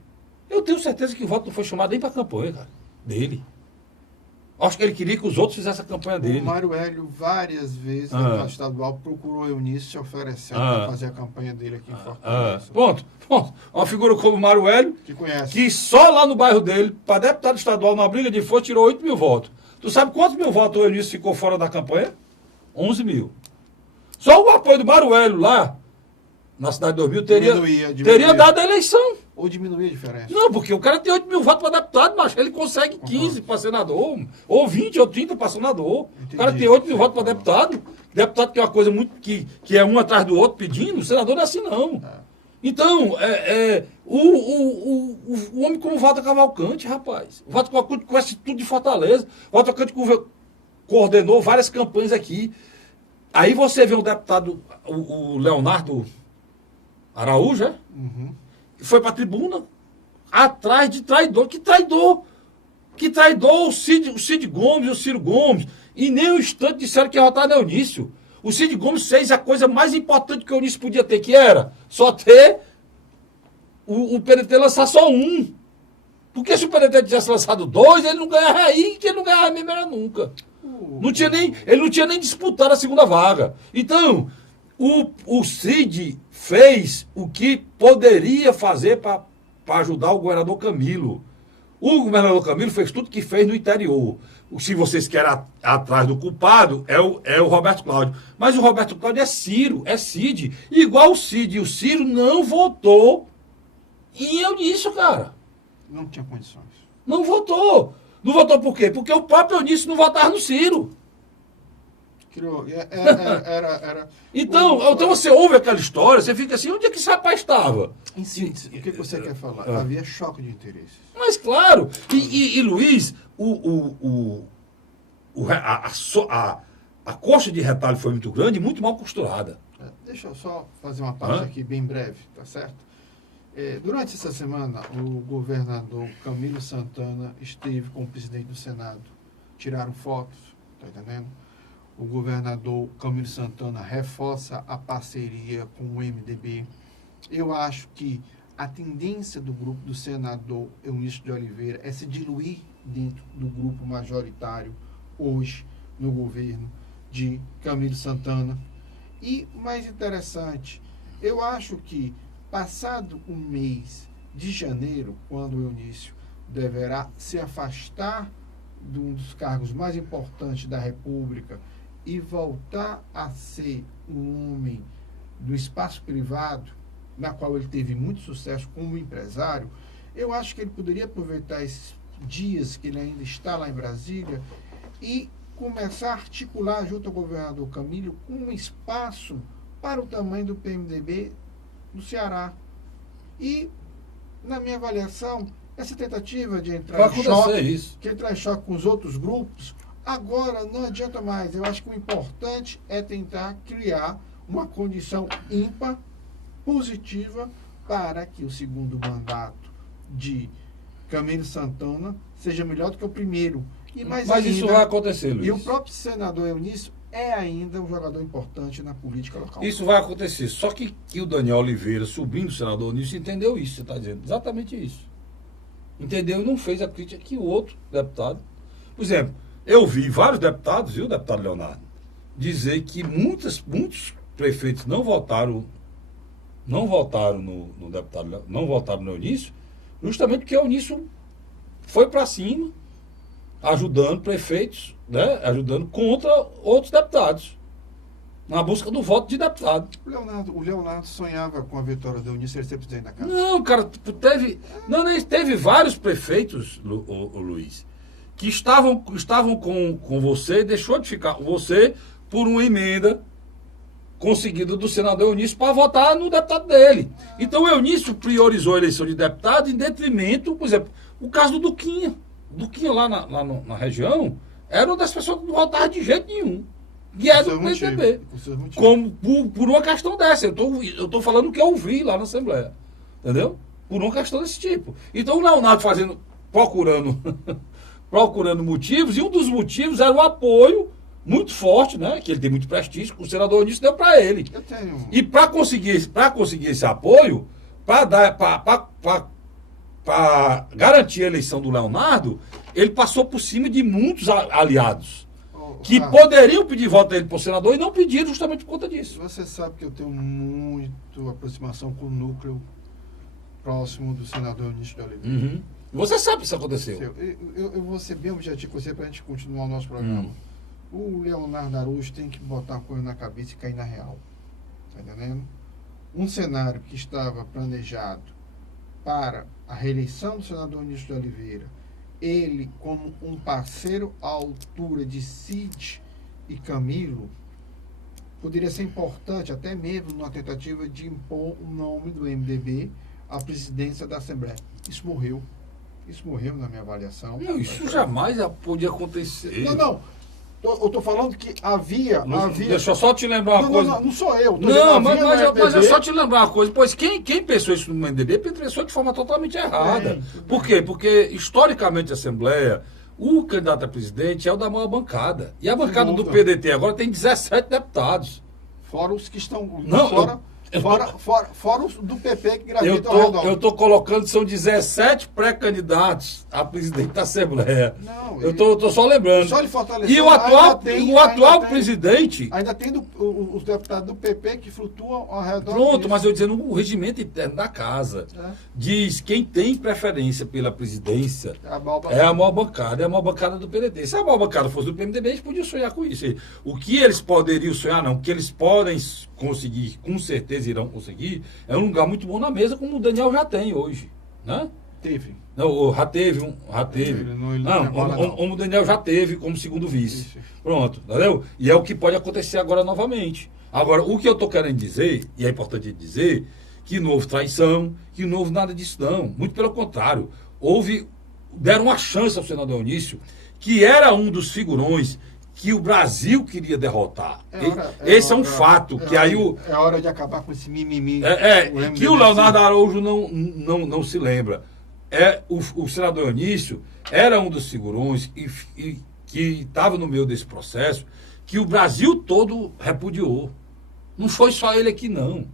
Eu tenho certeza que o voto não foi chamado nem para a campanha, cara, dele. Acho que ele queria que os outros fizessem a campanha dele. O Mário Hélio, várias vezes, no deputado estadual, procurou o Eunício se oferecendo para fazer a campanha dele aqui em Fortaleza. Pronto. Uma figura como o Mário Hélio, Que conhece. que só lá no bairro dele, para deputado estadual, numa briga de força, tirou 8 mil votos. Tu sabe quantos mil votos o Eunício ficou fora da campanha? 11 mil. Só o apoio do Mário Hélio lá, na cidade de 2000, teria dado a eleição. Ou diminuir a diferença. Não, porque o cara tem 8 mil votos para deputado, mas ele consegue 15 para senador, ou 20 ou 30 para senador. Entendi. O cara tem 8 mil votos para deputado. Deputado que é uma coisa muito que é um atrás do outro pedindo, o senador não é assim, não. Então, o homem como Walter Cavalcante, rapaz. O Walter Cavalcante conhece tudo de Fortaleza. O Walter Cavalcante coordenou várias campanhas aqui. Aí você vê o deputado, o Leonardo Araújo, foi para a tribuna, atrás de traidor. Que traidor? Que traidor o Cid Gomes e o Ciro Gomes. E nem um instante disseram que ia votar no Eunício. O Cid Gomes fez a coisa mais importante que o Eunício podia ter, que era só ter o PDT lançar só um. Porque se o PDT tivesse lançado dois, ele não ganhava aí, que ele não ganhava mesmo era nunca. Ele não tinha nem disputado a segunda vaga. Então, o Cid fez o que poderia fazer para ajudar o governador Camilo. O governador Camilo fez tudo que fez no interior. Se vocês querem atrás do culpado, é o Roberto Cláudio. Mas o Roberto Cláudio é Cid. Igual o Cid e o Ciro não votou em Eunício, cara. Não tinha condições. Não votou. Não votou por quê? Porque o próprio Eunício não votava no Ciro. Então você ouve aquela história, você fica assim, onde é que esse rapaz estava? Em síntese, o que você quer falar? Havia choque de interesses. Mas claro, e Luiz, a coxa de retalho foi muito grande e muito mal costurada. Deixa eu só fazer uma parte aqui bem breve, tá certo? Durante essa semana, o governador Camilo Santana esteve com o presidente do Senado. Tiraram fotos, tá entendendo? O governador Camilo Santana reforça a parceria com o MDB. Eu acho que a tendência do grupo do senador Eunício de Oliveira é se diluir dentro do grupo majoritário hoje no governo de Camilo Santana. E o mais interessante, eu acho que passado um mês de janeiro, quando o Eunício deverá se afastar de um dos cargos mais importantes da República e voltar a ser um homem do espaço privado, na qual ele teve muito sucesso como empresário, eu acho que ele poderia aproveitar esses dias que ele ainda está lá em Brasília e começar a articular junto ao governador Camilo um espaço para o tamanho do PMDB do Ceará. E, na minha avaliação, essa tentativa de entrar em choque com os outros grupos, agora não adianta mais. Eu acho que o importante é tentar criar uma condição ímpar, positiva, para que o segundo mandato de Camilo Santana seja melhor do que o primeiro. Mas ainda, isso vai acontecer, Luiz. E o próprio senador Eunício é ainda um jogador importante na política local. Isso vai acontecer. Só que o Daniel Oliveira, sobrinho do senador Eunício, entendeu isso, você está dizendo. Exatamente isso. Entendeu? E não fez a crítica que o outro deputado. Por exemplo, eu vi vários deputados, viu, deputado Leonardo, dizer que muitos prefeitos não votaram no deputado, não votaram no Eunício, justamente porque o Eunício foi para cima, ajudando prefeitos, né, ajudando contra outros deputados, na busca do voto de deputado. O Leonardo sonhava com a vitória do Eunício, ele ser presidente da casa. Não, cara, teve vários prefeitos, o Luiz, que estavam com você, deixou de ficar com você por uma emenda conseguida do senador Eunício para votar no deputado dele. Então o Eunício priorizou a eleição de deputado em detrimento, por exemplo, o caso do Duquinha. O Duquinha lá na região era uma das pessoas que não votava de jeito nenhum. E era do PSDB. Como por uma questão dessa. Eu estou falando o que eu vi lá na Assembleia. Entendeu? Por uma questão desse tipo. Então o Leonardo procurando motivos, e um dos motivos era o apoio muito forte, né? Que ele tem muito prestígio, que o senador Eunício deu para ele. E para conseguir esse apoio, para garantir a eleição do Leonardo, ele passou por cima de muitos aliados que poderiam pedir voto dele para o senador e não pediram justamente por conta disso. Você sabe que eu tenho muito aproximação com o núcleo próximo do senador Eunício de Oliveira. Uhum. Você sabe que isso aconteceu. Eu vou ser bem objetivo com você para a gente continuar o nosso programa. O Leonardo Araújo tem que botar a coisa na cabeça e cair na real. Tá entendendo? Um cenário que estava planejado para a reeleição do senador Eunício de Oliveira, ele como um parceiro à altura de Cid e Camilo, poderia ser importante até mesmo numa tentativa de impor o nome do MDB à presidência da Assembleia. Isso morreu. Isso morreu na minha avaliação. Não, isso jamais podia acontecer. Não. Eu estou falando que havia... Deixa eu só te lembrar uma coisa. Não sou eu. Mas é só te lembrar uma coisa. Pois quem pensou isso no MDB pensou de forma totalmente errada. Por quê? Porque, historicamente, a Assembleia, o candidato a presidente é o da maior bancada. E a bancada do PDT agora tem 17 deputados. Fora os que estão... Fora os do PP que gravitam ao redor. Eu estou colocando, são 17 pré-candidatos a presidente da Assembleia. Eu estou só lembrando. Só de fortalecer. E o atual presidente... Ainda tem os deputados do PP que flutuam ao redor. Pronto, mas eu dizendo, o regimento interno da casa diz quem tem preferência pela presidência é a maior bancada, é a maior bancada do PDT. Se a maior bancada fosse do PMDB, eles podiam sonhar com isso. O que eles poderiam sonhar, não, o que eles podem conseguir, com certeza irão conseguir, é um lugar muito bom na mesa, como o Daniel já tem hoje, né? Teve. Não, já teve. Ele não Não, agora não. o Daniel já teve como segundo vice. Isso. Pronto, entendeu? E é o que pode acontecer agora novamente. Agora, o que eu estou querendo dizer, e é importante dizer, que não houve traição, que não houve nada disso não. Muito pelo contrário. Deram uma chance ao senador Eunício, que era um dos figurões que o Brasil queria derrotar. Esse é um fato. É hora de acabar com esse mimimi. Que o Leonardo Araújo não se lembra. O senador Eunício era um dos figurões que estava no meio desse processo, que o Brasil todo repudiou. Não foi só ele aqui, não.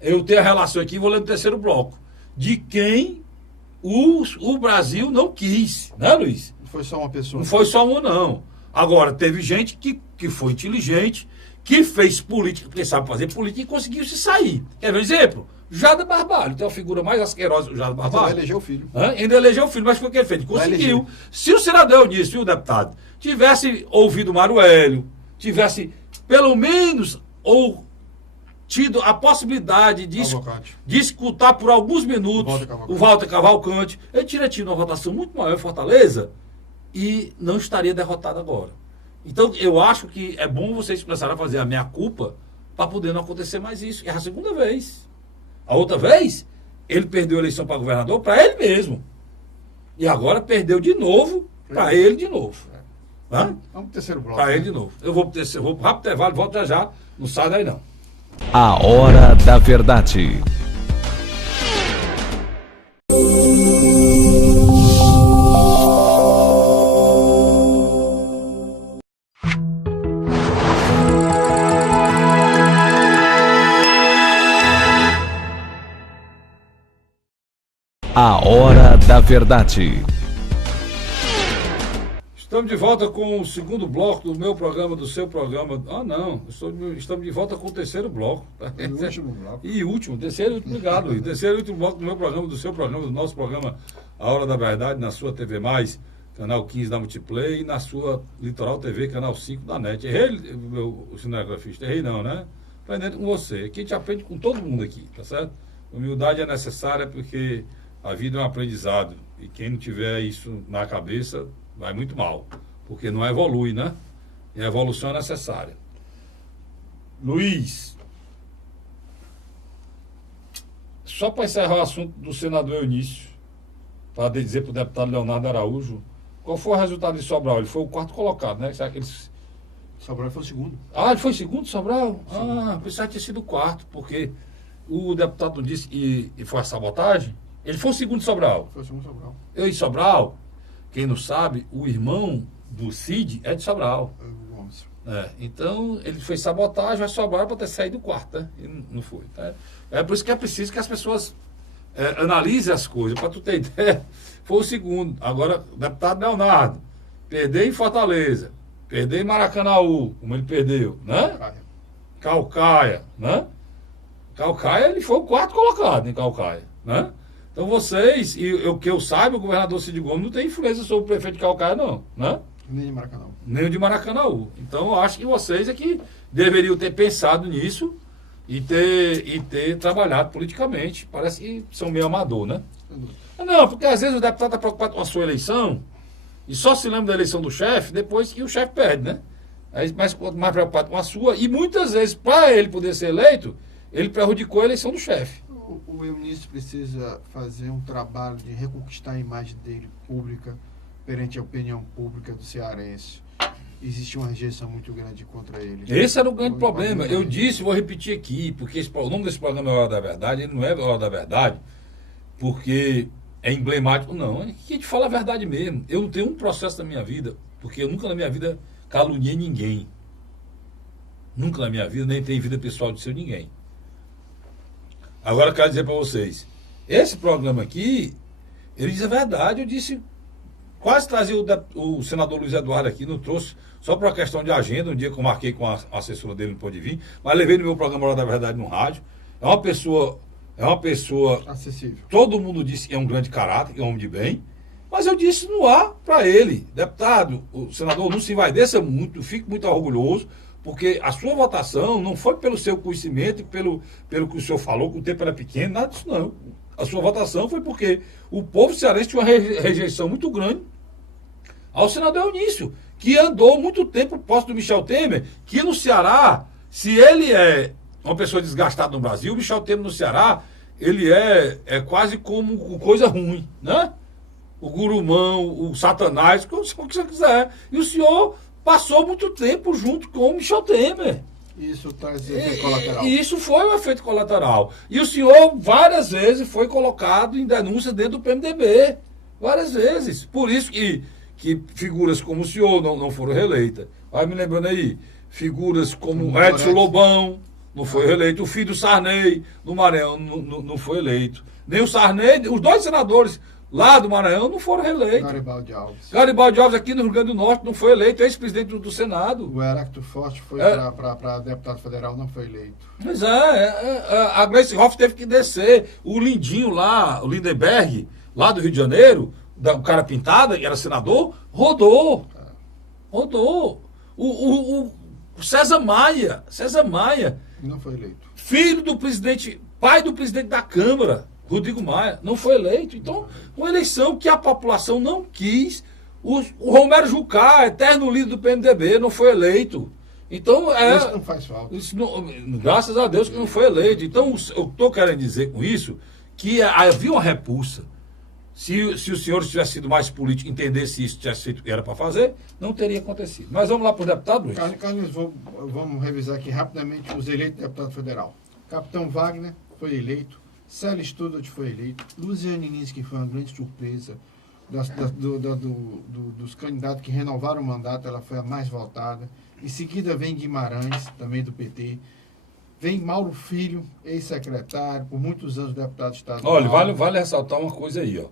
Eu tenho a relação aqui, vou ler no terceiro bloco, de quem o Brasil não quis, né, Luiz? Não foi só uma pessoa. Não foi só uma, não. Agora, teve gente que foi inteligente, que fez política, porque sabe fazer política e conseguiu se sair. Quer ver um exemplo? Jada Barbalho, tem uma figura mais asquerosa do Jada Barbalho. Ainda elegeu o filho. Ainda elegeu o filho, mas foi o que ele fez? Conseguiu. Se o senador Eunício e o deputado tivesse ouvido o Mário Hélio, tivesse pelo menos tido a possibilidade de escutar por alguns minutos o Walter Cavalcante, ele teria tido uma votação muito maior em Fortaleza e não estaria derrotado agora. Então, eu acho que é bom vocês começarem a fazer a meia-culpa para poder não acontecer mais isso. É a segunda vez. A outra vez, ele perdeu a eleição para governador para ele mesmo. E agora perdeu de novo para ele de novo. Vamos pro terceiro bloco. Para ele de novo. Eu vou pro rápido intervalo, volto já. Não sai daí, não. A Hora da Verdade. A Hora da Verdade. Estamos de volta com o segundo bloco do meu programa, do seu programa. Não. Estamos de volta com o terceiro bloco. E o último bloco. E último, terceiro e último, obrigado, Luiz. Terceiro e último bloco do meu programa, do seu programa, do nosso programa A Hora da Verdade, na sua TV+, canal 15 da Multiplay, e na sua Litoral TV, canal 5 da NET. Errei, meu cinegrafista? Errei não, né? Aprendendo com você. Aqui a gente aprende com todo mundo aqui, tá certo? Humildade é necessária porque a vida é um aprendizado. E quem não tiver isso na cabeça vai muito mal. Porque não evolui, né? E a evolução é necessária. Luiz, só para encerrar o assunto do senador Eunício, para dizer para o deputado Leonardo Araújo, qual foi o resultado de Sobral? Ele foi o quarto colocado, né? Será que eles... Sobral foi o segundo. Ele foi segundo, Sobral? Pensava que tinha sido o quarto, porque o deputado disse que foi a sabotagem. Ele foi o segundo Sobral. Foi o segundo Sobral. Eu e Sobral, quem não sabe, o irmão do Cid é de Sobral. Então, ele fez sabotagem, vai Sobral para ter saído do quarto, né? E não foi. É por isso que é preciso que as pessoas analisem as coisas. Para tu ter ideia, foi o segundo. Agora, o deputado Leonardo, perder em Fortaleza, perder em Maracanaú, como ele perdeu, né? Caucaia, né? Caucaia, ele foi o quarto colocado em Caucaia, né? Então vocês, o que eu saiba, o governador Cid Gomes não tem influência sobre o prefeito de Caucaia, não, né? Nem de Maracanã. Nem o de Maracanaú. Então eu acho que vocês é que deveriam ter pensado nisso e ter trabalhado politicamente. Parece que são meio amador, né? Não, porque às vezes o deputado está preocupado com a sua eleição e só se lembra da eleição do chefe depois que o chefe perde, né? Aí mais preocupado com a sua e muitas vezes, para ele poder ser eleito, ele prejudicou a eleição do chefe. O Eunício precisa fazer um trabalho de reconquistar a imagem dele pública perante a opinião pública do cearense. Existe uma rejeição muito grande contra ele. Esse era o grande problema. Eu disse, vou repetir aqui, porque o nome desse programa é Hora da Verdade, ele não é Hora da Verdade porque é emblemático, não. É que a gente fala a verdade mesmo. Eu não tenho um processo na minha vida, porque eu nunca na minha vida caluniei ninguém. Nunca na minha vida, nem tenho vida pessoal de ser ninguém. Agora eu quero dizer para vocês, esse programa aqui, ele diz a verdade. Eu disse, quase trazia o senador Luiz Eduardo aqui, não trouxe, só por uma questão de agenda, um dia que eu marquei com a assessora dele, não pôde vir, mas levei no meu programa Hora da Verdade no rádio. É uma pessoa acessível. Todo mundo disse que é um grande caráter, que é um homem de bem, mas eu disse no ar para ele, deputado, o senador, não se envaideça muito, fique muito orgulhoso, porque a sua votação não foi pelo seu conhecimento, pelo que o senhor falou, que o tempo era pequeno, nada disso não. a sua votação foi porque o povo cearense tinha uma rejeição muito grande ao senador Eunício, que andou muito tempo posto do Michel Temer, que no Ceará, se ele é uma pessoa desgastada no Brasil, o Michel Temer no Ceará, ele é quase como coisa ruim, né? O gurumão, o satanás, o que você quiser. E o senhor passou muito tempo junto com o Michel Temer. Isso traz efeito colateral. E isso foi um efeito colateral. E o senhor várias vezes foi colocado em denúncia dentro do PMDB. Várias vezes. Por isso que figuras como o senhor não foram reeleitas. Vai me lembrando aí. Figuras como Edson Lobão não foi reeleito. O filho do Sarney no Maranhão não foi eleito. Nem o Sarney, os dois senadores lá do Maranhão não foram reeleitos. Garibaldi Alves aqui no Rio Grande do Norte não foi eleito, ex-presidente do Senado. O Heráclito Forte foi para deputado federal, não foi eleito. Mas a Gleice Hoff teve que descer. O Lindinho lá, o Lindenberg, lá do Rio de Janeiro, o cara pintado, que era senador, rodou. Rodou. O César Maia, não foi eleito. Filho do presidente, pai do presidente da Câmara, Rodrigo Maia, não foi eleito. Então, uma eleição que a população não quis. O Romero Jucá, eterno líder do PMDB, não foi eleito. Então, isso não faz falta. Graças a Deus que não foi eleito. Então, eu estou querendo dizer com isso que havia uma repulsa. Se os senhores tivessem sido mais políticos, entendesse isso, tivesse feito o que era para fazer, não teria acontecido. Mas vamos lá para o deputado, Luiz. Carlos, vamos revisar aqui rapidamente os eleitos deputado federal. Capitão Wagner foi eleito. Célia Studart foi eleito, Luziane Lins, que foi uma grande surpresa dos candidatos que renovaram o mandato, ela foi a mais votada. Em seguida vem Guimarães, também do PT. Vem Mauro Filho, ex-secretário, por muitos anos deputado estadual. Olha, vale ressaltar uma coisa aí, ó.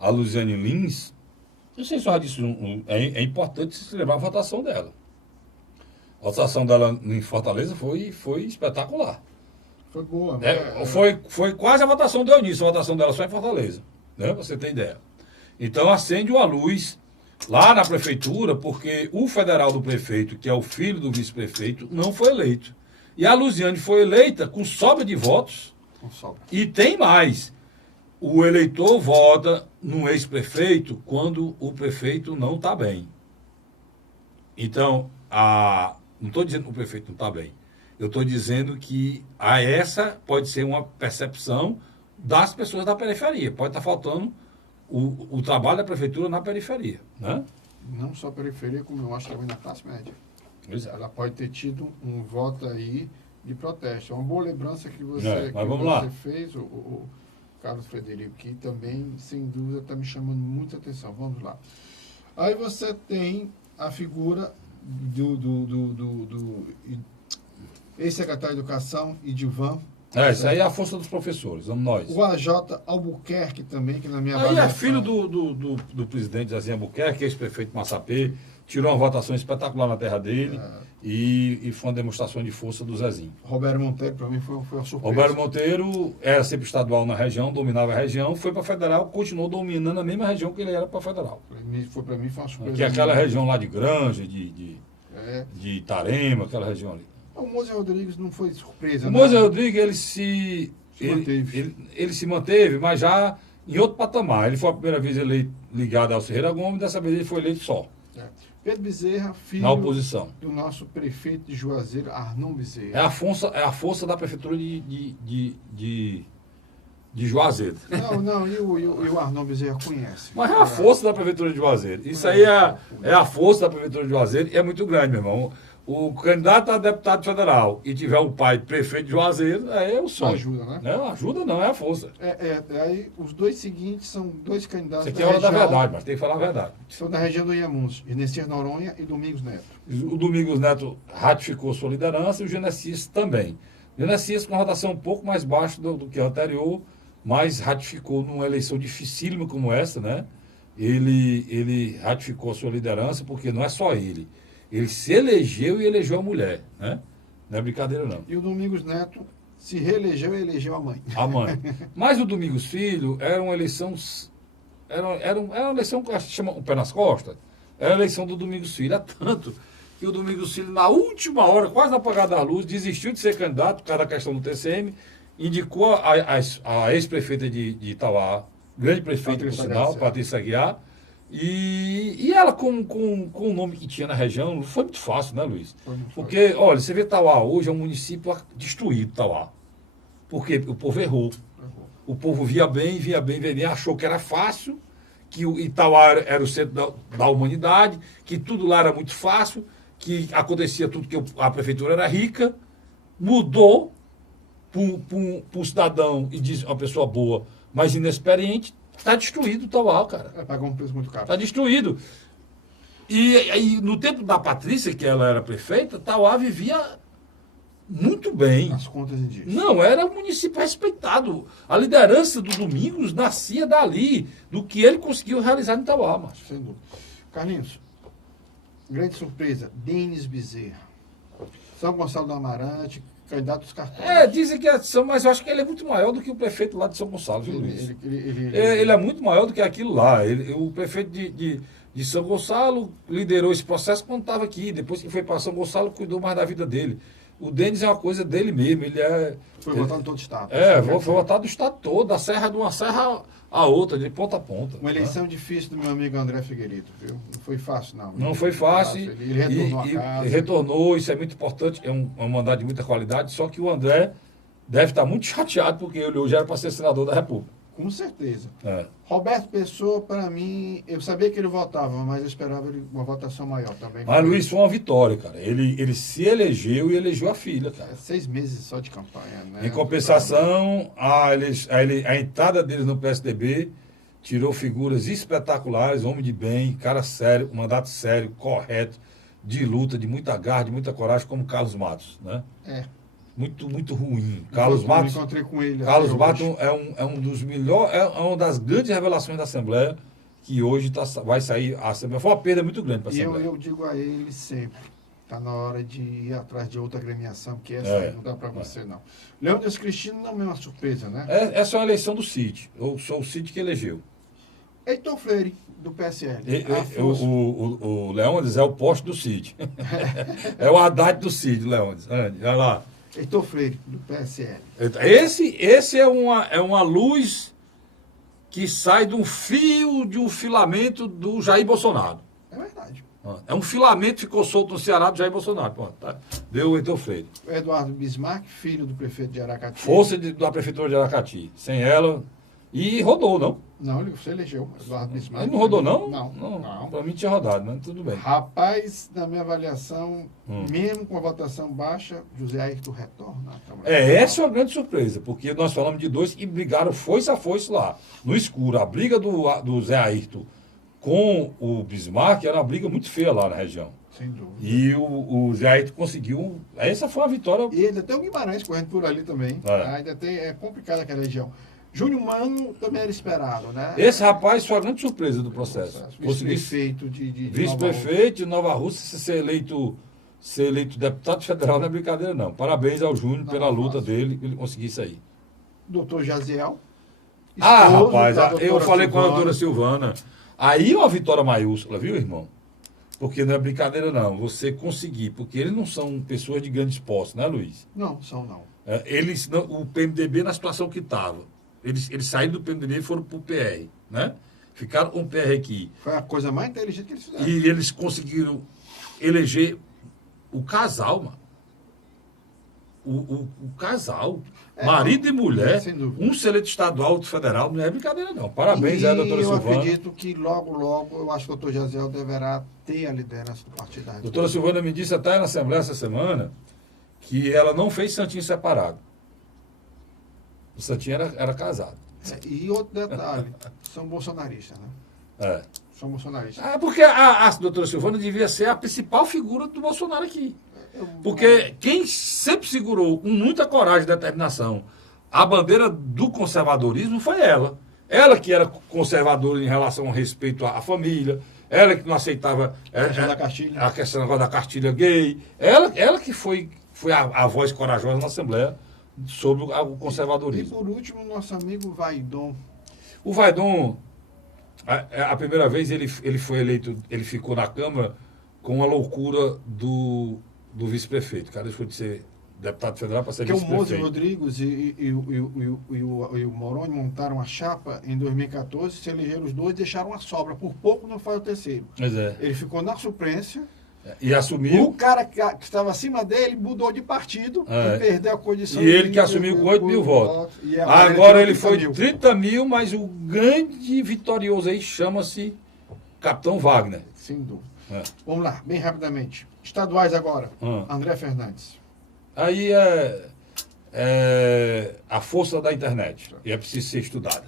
A Luziane Lins, eu sei só disso, é importante se lembrar a votação dela. A votação dela em Fortaleza foi espetacular. Foi boa, Foi quase a votação do Eunício, a votação dela só em Fortaleza, né? Pra você ter ideia. Então acende uma luz lá na prefeitura, porque o federal do prefeito, que é o filho do vice-prefeito, não foi eleito. E a Luziane foi eleita com sobra de votos. E tem mais. O eleitor vota no ex-prefeito quando o prefeito não está bem. Então, não estou dizendo que o prefeito não está bem. Eu estou dizendo que essa pode ser uma percepção das pessoas da periferia. Pode estar faltando o trabalho da prefeitura na periferia. Né? Não só periferia, como eu acho também na classe média. Exato. Ela pode ter tido um voto aí de protesto. É uma boa lembrança que você, fez, o Carlos Frederico, que também, sem dúvida, está me chamando muita atenção. Vamos lá. Aí você tem a figura do ex-secretário de Educação, Edivan. Isso aí é a força dos professores, vamos nós. O AJ Albuquerque também, que na minha avaliação... Aí é filho do presidente Zezinho Albuquerque, ex-prefeito de Massapê, tirou uma votação espetacular na terra dele e foi uma demonstração de força do Zezinho. Roberto Monteiro, para mim, foi uma surpresa. Roberto Monteiro era sempre estadual na região, dominava a região, foi para federal, continuou dominando a mesma região que ele era para federal. Para mim foi uma surpresa. Que é aquela região lá de Granja, de Itarema, aquela região ali. O Moisés Rodrigues não foi surpresa. O Moisés Rodrigues, ele se manteve, mas já em outro patamar. Ele foi a primeira vez eleito ligado ao Ferreira Gomes, dessa vez ele foi eleito só. Pedro Bezerra, filho na oposição do nosso prefeito de Juazeiro, Arnon Bezerra. É a força da prefeitura de Juazeiro. Não, e o Arnon Bezerra conhece. Mas é a força da prefeitura de Juazeiro. Isso aí é a força da prefeitura de Juazeiro e é muito grande, meu irmão. O candidato a deputado federal e tiver um pai prefeito de Juazeiro, é o sonho. Ajuda, né? Não ajuda, não, é a força. Aí os dois seguintes são dois candidatos. Isso aqui é hora da verdade, mas tem que falar a verdade. São da região do Inhamuns, Genesias Noronha e Domingos Neto. O Domingos Neto ratificou sua liderança e o Genesias também. O Genesias com uma rotação um pouco mais baixa do que a anterior, mas ratificou numa eleição dificílima como essa, né? Ele ratificou a sua liderança porque não é só ele. Ele se elegeu e elegeu a mulher, né? Não é brincadeira, não. E o Domingos Neto se reelegeu e elegeu a mãe. A mãe. Mas o Domingos Filho era uma eleição... Era uma eleição que se chama o pé nas costas. Era a eleição do Domingos Filho. É tanto que o Domingos Filho, na última hora, quase na apagada da luz, desistiu de ser candidato por causa da questão do TCM indicou a ex-prefeita de Itauá, grande prefeita, por sinal, Patrícia Aguiar, e ela, com o nome que tinha na região, foi muito fácil, né, Luiz? Porque, olha, você vê Itauá hoje é um município destruído, Itauá. Porque o povo errou. O povo via bem, achou que era fácil, que o Itauá era o centro da humanidade, que tudo lá era muito fácil, que acontecia tudo, que a prefeitura era rica, mudou para um cidadão e diz uma pessoa boa, mas inexperiente, está destruído o Itauá, cara. Pagou um preço muito caro. Está destruído. E no tempo da Patrícia, que ela era prefeita, Itauá vivia muito bem. As contas indígenas. Não, era um município respeitado. A liderança do Domingos nascia dali, do que ele conseguiu realizar em Itauá, macho. Sem dúvida. Carlinhos, grande surpresa, Denis Bezerra. São Gonçalo do Amarante, candidato dos cartórios. Dizem que mas eu acho que ele é muito maior do que o prefeito lá de São Gonçalo, viu, Luiz? Ele é muito maior do que aquilo lá. O prefeito de São Gonçalo liderou esse processo quando estava aqui. Depois que foi para São Gonçalo, cuidou mais da vida dele. O Denis é uma coisa dele mesmo. Foi votado em todo o estado. Foi votado do estado todo, da serra de uma serra a outra, de ponta a ponta. Uma eleição difícil do meu amigo André Figueiredo, viu? Não foi fácil, não. Não foi fácil. Ele retornou a casa. Retornou, isso é muito importante, é um mandato de muita qualidade, só que o André deve estar muito chateado, porque ele hoje era para ser senador da República. Com certeza. Roberto Pessoa, para mim, eu sabia que ele votava, mas eu esperava uma votação maior também. Mas Luiz, foi uma vitória, cara. Ele se elegeu e elegeu a filha, cara. 6 meses só de campanha, né? Em compensação, a entrada deles no PSDB tirou figuras espetaculares, homem de bem, cara sério, um mandato sério, correto, de luta, de muita garra, de muita coragem, como Carlos Matos, né? Muito, muito ruim. Carlos Matos. Eu me encontrei com ele. Carlos Matos é um dos melhores, é uma das grandes revelações da Assembleia, que hoje vai sair a Assembleia. Foi uma perda muito grande para a Assembleia. E eu digo a ele sempre, está na hora de ir atrás de outra agremiação, porque essa aí não dá para você, não. Leônidas Cristino não é uma surpresa, né? Essa é uma eleição do Cid. Eu sou o Cid que elegeu. Heitor Freire, do PSL. O Leônidas é o poste do Cid. É o Haddad do Cid, Leônidas. Olha lá. Heitor Freire, do PSL. Esse é uma luz que sai de um fio, de um filamento do Jair Bolsonaro. É verdade. É um filamento que ficou solto no Ceará do Jair Bolsonaro. Pronto, tá? Deu o Heitor Freire. Eduardo Bismarck, filho do prefeito de Aracati. Força da prefeitura de Aracati. Sem ela. E rodou, não? Não, ele se elegeu. Eduardo Bismarck. Ele não rodou, não? Não. Para mim tinha rodado, mas tudo bem. Rapaz, na minha avaliação, mesmo com a votação baixa, José Ayrton retorna. Essa é uma grande surpresa, porque nós falamos de dois que brigaram foice a foice lá, no escuro. A briga do Zé Ayrton com o Bismarck era uma briga muito feia lá na região. Sem dúvida. E o Zé Ayrton conseguiu. Essa foi uma vitória. E ainda tem o Guimarães correndo por ali também. Ainda é complicado aquela região. Júnior Mano também era esperado, né? Esse rapaz foi a grande surpresa do processo. Vice-prefeito Vice-prefeito de Nova Rússia, ser eleito deputado federal não é brincadeira, não. Parabéns ao Júnior pela luta dele, ele conseguir isso aí. Doutor Jaziel. Rapaz, eu falei com a doutora Silvana. Aí é uma vitória maiúscula, viu, irmão? Porque não é brincadeira, não. Você conseguir, porque eles não são pessoas de grandes postos, né, Luiz? Não, são não. O PMDB na situação que estava. Eles saíram do PMDB e foram para o PR, né? Ficaram com o PR aqui. Foi a coisa mais inteligente que eles fizeram. E eles conseguiram eleger o casal, mano. O casal. Marido e mulher. Um ser eleito estadual, outro federal. Não é brincadeira, não. Parabéns, doutora Silvana. Eu acredito que logo, eu acho que o doutor Jaziel deverá ter a liderança do partido da República. Doutora Silvana me disse até na Assembleia essa semana que ela não fez santinho separado. O Santinho era casado. E outro detalhe, são bolsonaristas, né? São bolsonaristas. Porque a doutora Silvana devia ser a principal figura do Bolsonaro aqui. Porque quem sempre segurou com muita coragem e determinação a bandeira do conservadorismo foi ela. Ela que era conservadora em relação ao respeito à família, ela que não aceitava a questão da cartilha gay, ela que foi a voz corajosa na Assembleia sobre o conservadorismo. E por último, nosso amigo Vaidon. O Vaidon, a primeira vez ele foi eleito, ele ficou na Câmara com a loucura do vice-prefeito. O cara deixou de ser deputado federal para ser Porque o Moze vice-prefeito. Rodrigues e o Moroni montaram a chapa em 2014, se elegeram os dois, deixaram uma sobra. Por pouco não foi o terceiro. Pois é. Ele ficou na suplência. E O assumiu. cara que estava acima dele mudou de partido É. e perdeu a condição. E ele que assumiu com 8 mil votos. E Agora ele tirou foi 30 mil. 30 mil, mas o grande vitorioso aí chama-se Capitão Wagner. Sem dúvida. É. Vamos lá, bem rapidamente. Estaduais agora. Ah. André Fernandes. Aí é a força da internet. E é preciso ser estudada.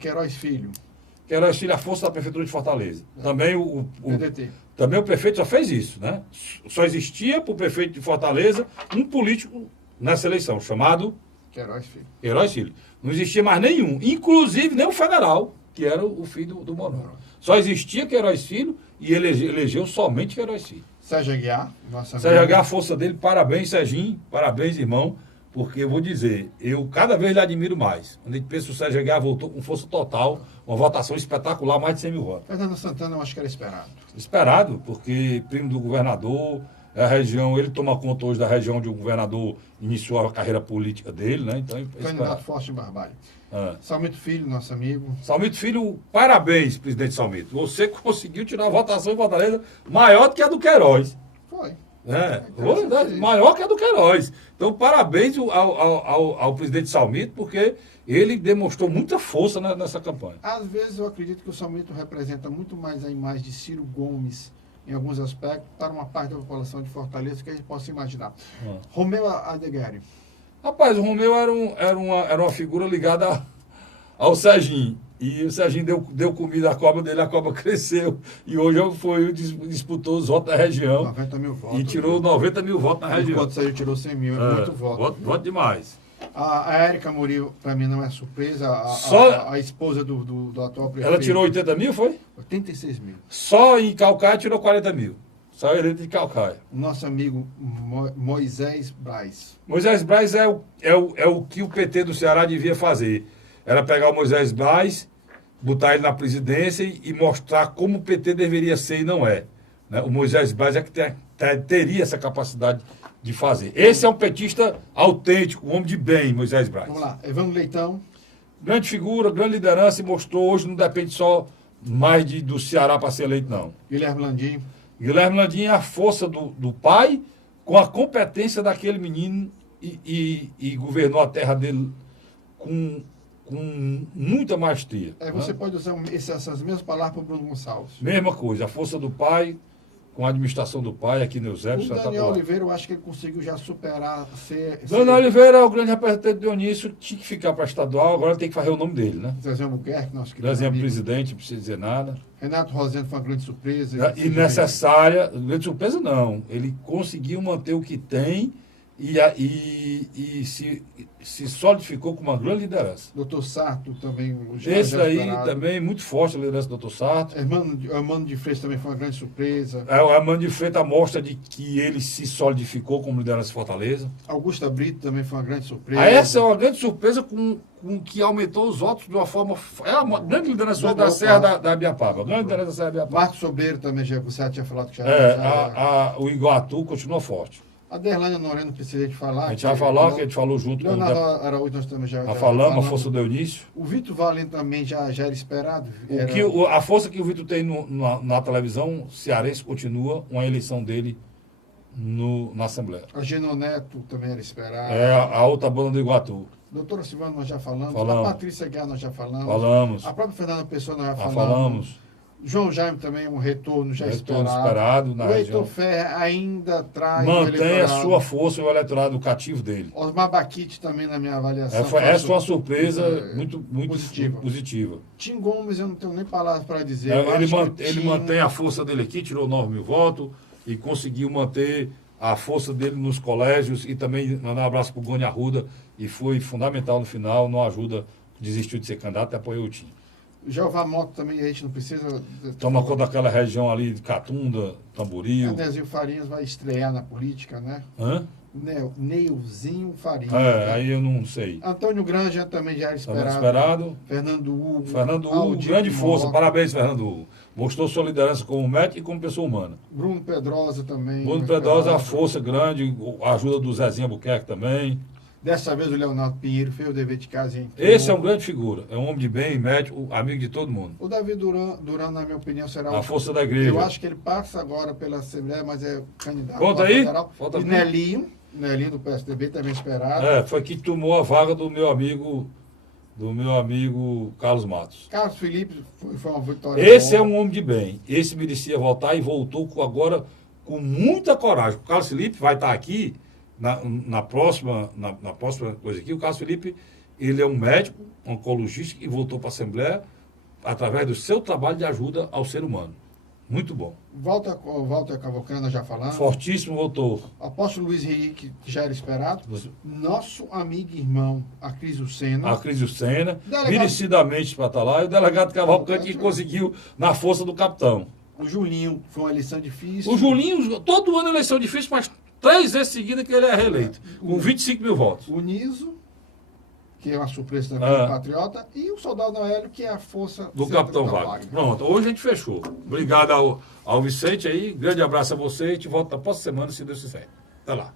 Queiroz Filho. Quero Filho, a força da Prefeitura de Fortaleza. Também PDT. também o prefeito só fez isso, né? Só existia para o prefeito de Fortaleza um político nessa eleição, chamado Queiroz Filho. Queiroz Filho. Não existia mais nenhum, inclusive nem o federal, que era o filho do Moroni. Só existia Queiroz Filho e ele elegeu somente Queiroz Filho. Sérgio Aguiar, nossa Sérgio Aguiar, a força dele, parabéns, Serginho, parabéns, irmão, porque eu vou dizer, eu cada vez lhe admiro mais. Quando a gente pensa que o Sérgio Aguiar voltou com força total, uma votação espetacular, mais de 100 mil votos. Fernando Santana, eu acho que era esperado. Esperado, porque primo do governador, a região, ele toma conta hoje da região onde o governador iniciou a carreira política dele, né? Então, é Candidato esperado. forte em Barbalho. É. Salmito Filho, nosso amigo. Salmito Filho, parabéns, presidente Salmito. Você conseguiu tirar a votação em Fortaleza maior do que a do Queiroz. Foi. Verdade, maior que a do Queiroz. Então, parabéns ao presidente Salmito, porque ele demonstrou muita força nessa campanha. Às vezes eu acredito que o Salmito representa muito mais a imagem de Ciro Gomes, em alguns aspectos, para uma parte da população de Fortaleza que a gente possa imaginar. Romeu Adegueri. Rapaz, o Romeu era uma figura ligada ao Serginho. E o Serginho deu comida à cobra dele, a cobra cresceu. E hoje disputou os votos da região. 90 mil votos. E tirou 90 mil votos na região. Enquanto o Sérgio tirou 100 mil, é muito voto. Voto demais. A Érica Murilo, para mim, não é surpresa. A esposa do atual prefeito. Ela tirou 80 mil, foi? 86 mil. Só em Calcaia tirou 40 mil. Só eleito de Calcaia. O nosso amigo Moisés Braz. Moisés Braz é o que o PT do Ceará devia fazer. Era pegar o Moisés Braz, botar ele na presidência e mostrar como o PT deveria ser e não é. Né? O Moisés Braz é que teria essa capacidade de fazer. Esse é um petista autêntico, um homem de bem, Moisés Braz. Vamos lá. Evandro Leitão. Grande figura, grande liderança e mostrou hoje, não depende só mais do Ceará para ser eleito, não. Guilherme Landim. Guilherme Landim é a força do pai com a competência daquele menino e governou a terra dele com muita maestria. Você pode usar essas mesmas palavras para o Bruno Gonçalves. Mesma coisa, a força do pai com a administração do pai aqui no Eusébio. O Daniel Oliveira, eu acho que ele conseguiu já superar. Daniel Oliveira é o grande representante do Dionísio, tinha que ficar para estadual, agora tem que fazer o nome dele, né? Zezé Albuquerque, nosso querido Desenho amigo. presidente, não precisa dizer nada. Renato Rosendo foi uma grande surpresa. E necessária, grande surpresa não, ele conseguiu manter o que tem e se solidificou com uma grande liderança. Doutor Sarto também. Esse aí também, muito forte a liderança do Dr. Sarto. Armando de Freitas também foi uma grande surpresa. O Armando de Freitas mostra de que ele se solidificou como liderança de Fortaleza. Augusta Brito também foi uma grande surpresa. Essa é uma grande surpresa com que aumentou os votos de uma forma... É uma grande liderança da Serra da Abiapaba. Grande liderança da Serra da Abiapaba. Marcos Sobreiro também, você tinha falado que já... O Iguatu continua forte. A Derlânia Norena, não precisa de falar. A gente já falou, que a gente falou junto com o... Leonardo Araújo, nós também já falamos, a força do Eunício. O Vitor Valente também já era esperado. A força que o Vitor tem na televisão cearense continua uma eleição dele na Assembleia. A Genoneto também era esperado. A outra banda do Iguatu. Doutora Silvana, nós já falamos. Falamos. A Patrícia Guiar, nós já falamos. Falamos. A própria Fernanda Pessoa, nós já falamos. Falamos. João Jaime também, um retorno já esperado na região. O Heitor Ferrer ainda traz mantém a sua força e o eleitorado cativo dele. Osmar Baquite também, na minha avaliação. Essa foi uma surpresa muito positiva. Tim Gomes, eu não tenho nem palavras para dizer. Ele mantém a força dele aqui, tirou 9 mil votos e conseguiu manter a força dele nos colégios e também mandar um abraço para o Goni Arruda e foi fundamental no final, não ajuda, desistiu de ser candidato e apoiou o Tim. Jeová Moto também, a gente não precisa... Toma conta daquela região ali de Catunda, Tamboril. Adesil Farinhas vai estrear na política, né? Neilzinho Faria. Aí eu não sei. Antônio Granja também já era Também esperado. esperado. Fernando Hugo. Fernando Hugo, Aldir grande Timóteo, força. Parabéns, Fernando Hugo. Mostrou sua liderança como médico e como pessoa humana. Bruno Pedrosa também. Bruno esperado. Pedrosa, a força grande, a ajuda do Zezinho Albuquerque também. Dessa vez o Leonardo Pinheiro fez o dever de casa e entrou. Esse é um grande figura. É um homem de bem, médico, amigo de todo mundo. O Davi Duran, na minha opinião, será A força da igreja. Eu acho que ele passa agora pela Assembleia, mas é candidato Conta a aí. federal. Falta E bem. Nelinho do PSDB também esperado. Foi que tomou a vaga do meu amigo Carlos Matos. Carlos Felipe foi uma vitória. Esse é boa. um homem de bem. Esse merecia voltar e voltou agora com muita coragem. O Carlos Felipe vai estar aqui na próxima coisa aqui. O Carlos Felipe, ele é um médico, oncologista, e voltou para a Assembleia através do seu trabalho de ajuda ao ser humano. Muito bom. Walter Cavalcante, já falamos. Fortíssimo, voltou. Apóstolo Luiz Henrique, que já era esperado. Nosso amigo e irmão, Acrisio Sena. A Cris Lucena, Delegado- merecidamente para estar lá, e o delegado Cavalcante que conseguiu na força do capitão. O Julinho, foi uma eleição difícil. O Julinho, todo ano é eleição difícil, mas 3 vezes seguidas que ele é reeleito, com 25 mil votos. O Niso, que é uma surpresa também do Patriota. E o Soldado Noélio, que é a força Do Capitão Wagner. Pronto, hoje a gente fechou. Obrigado ao Vicente aí, grande abraço a você e te volto na próxima semana, se Deus quiser. Até lá.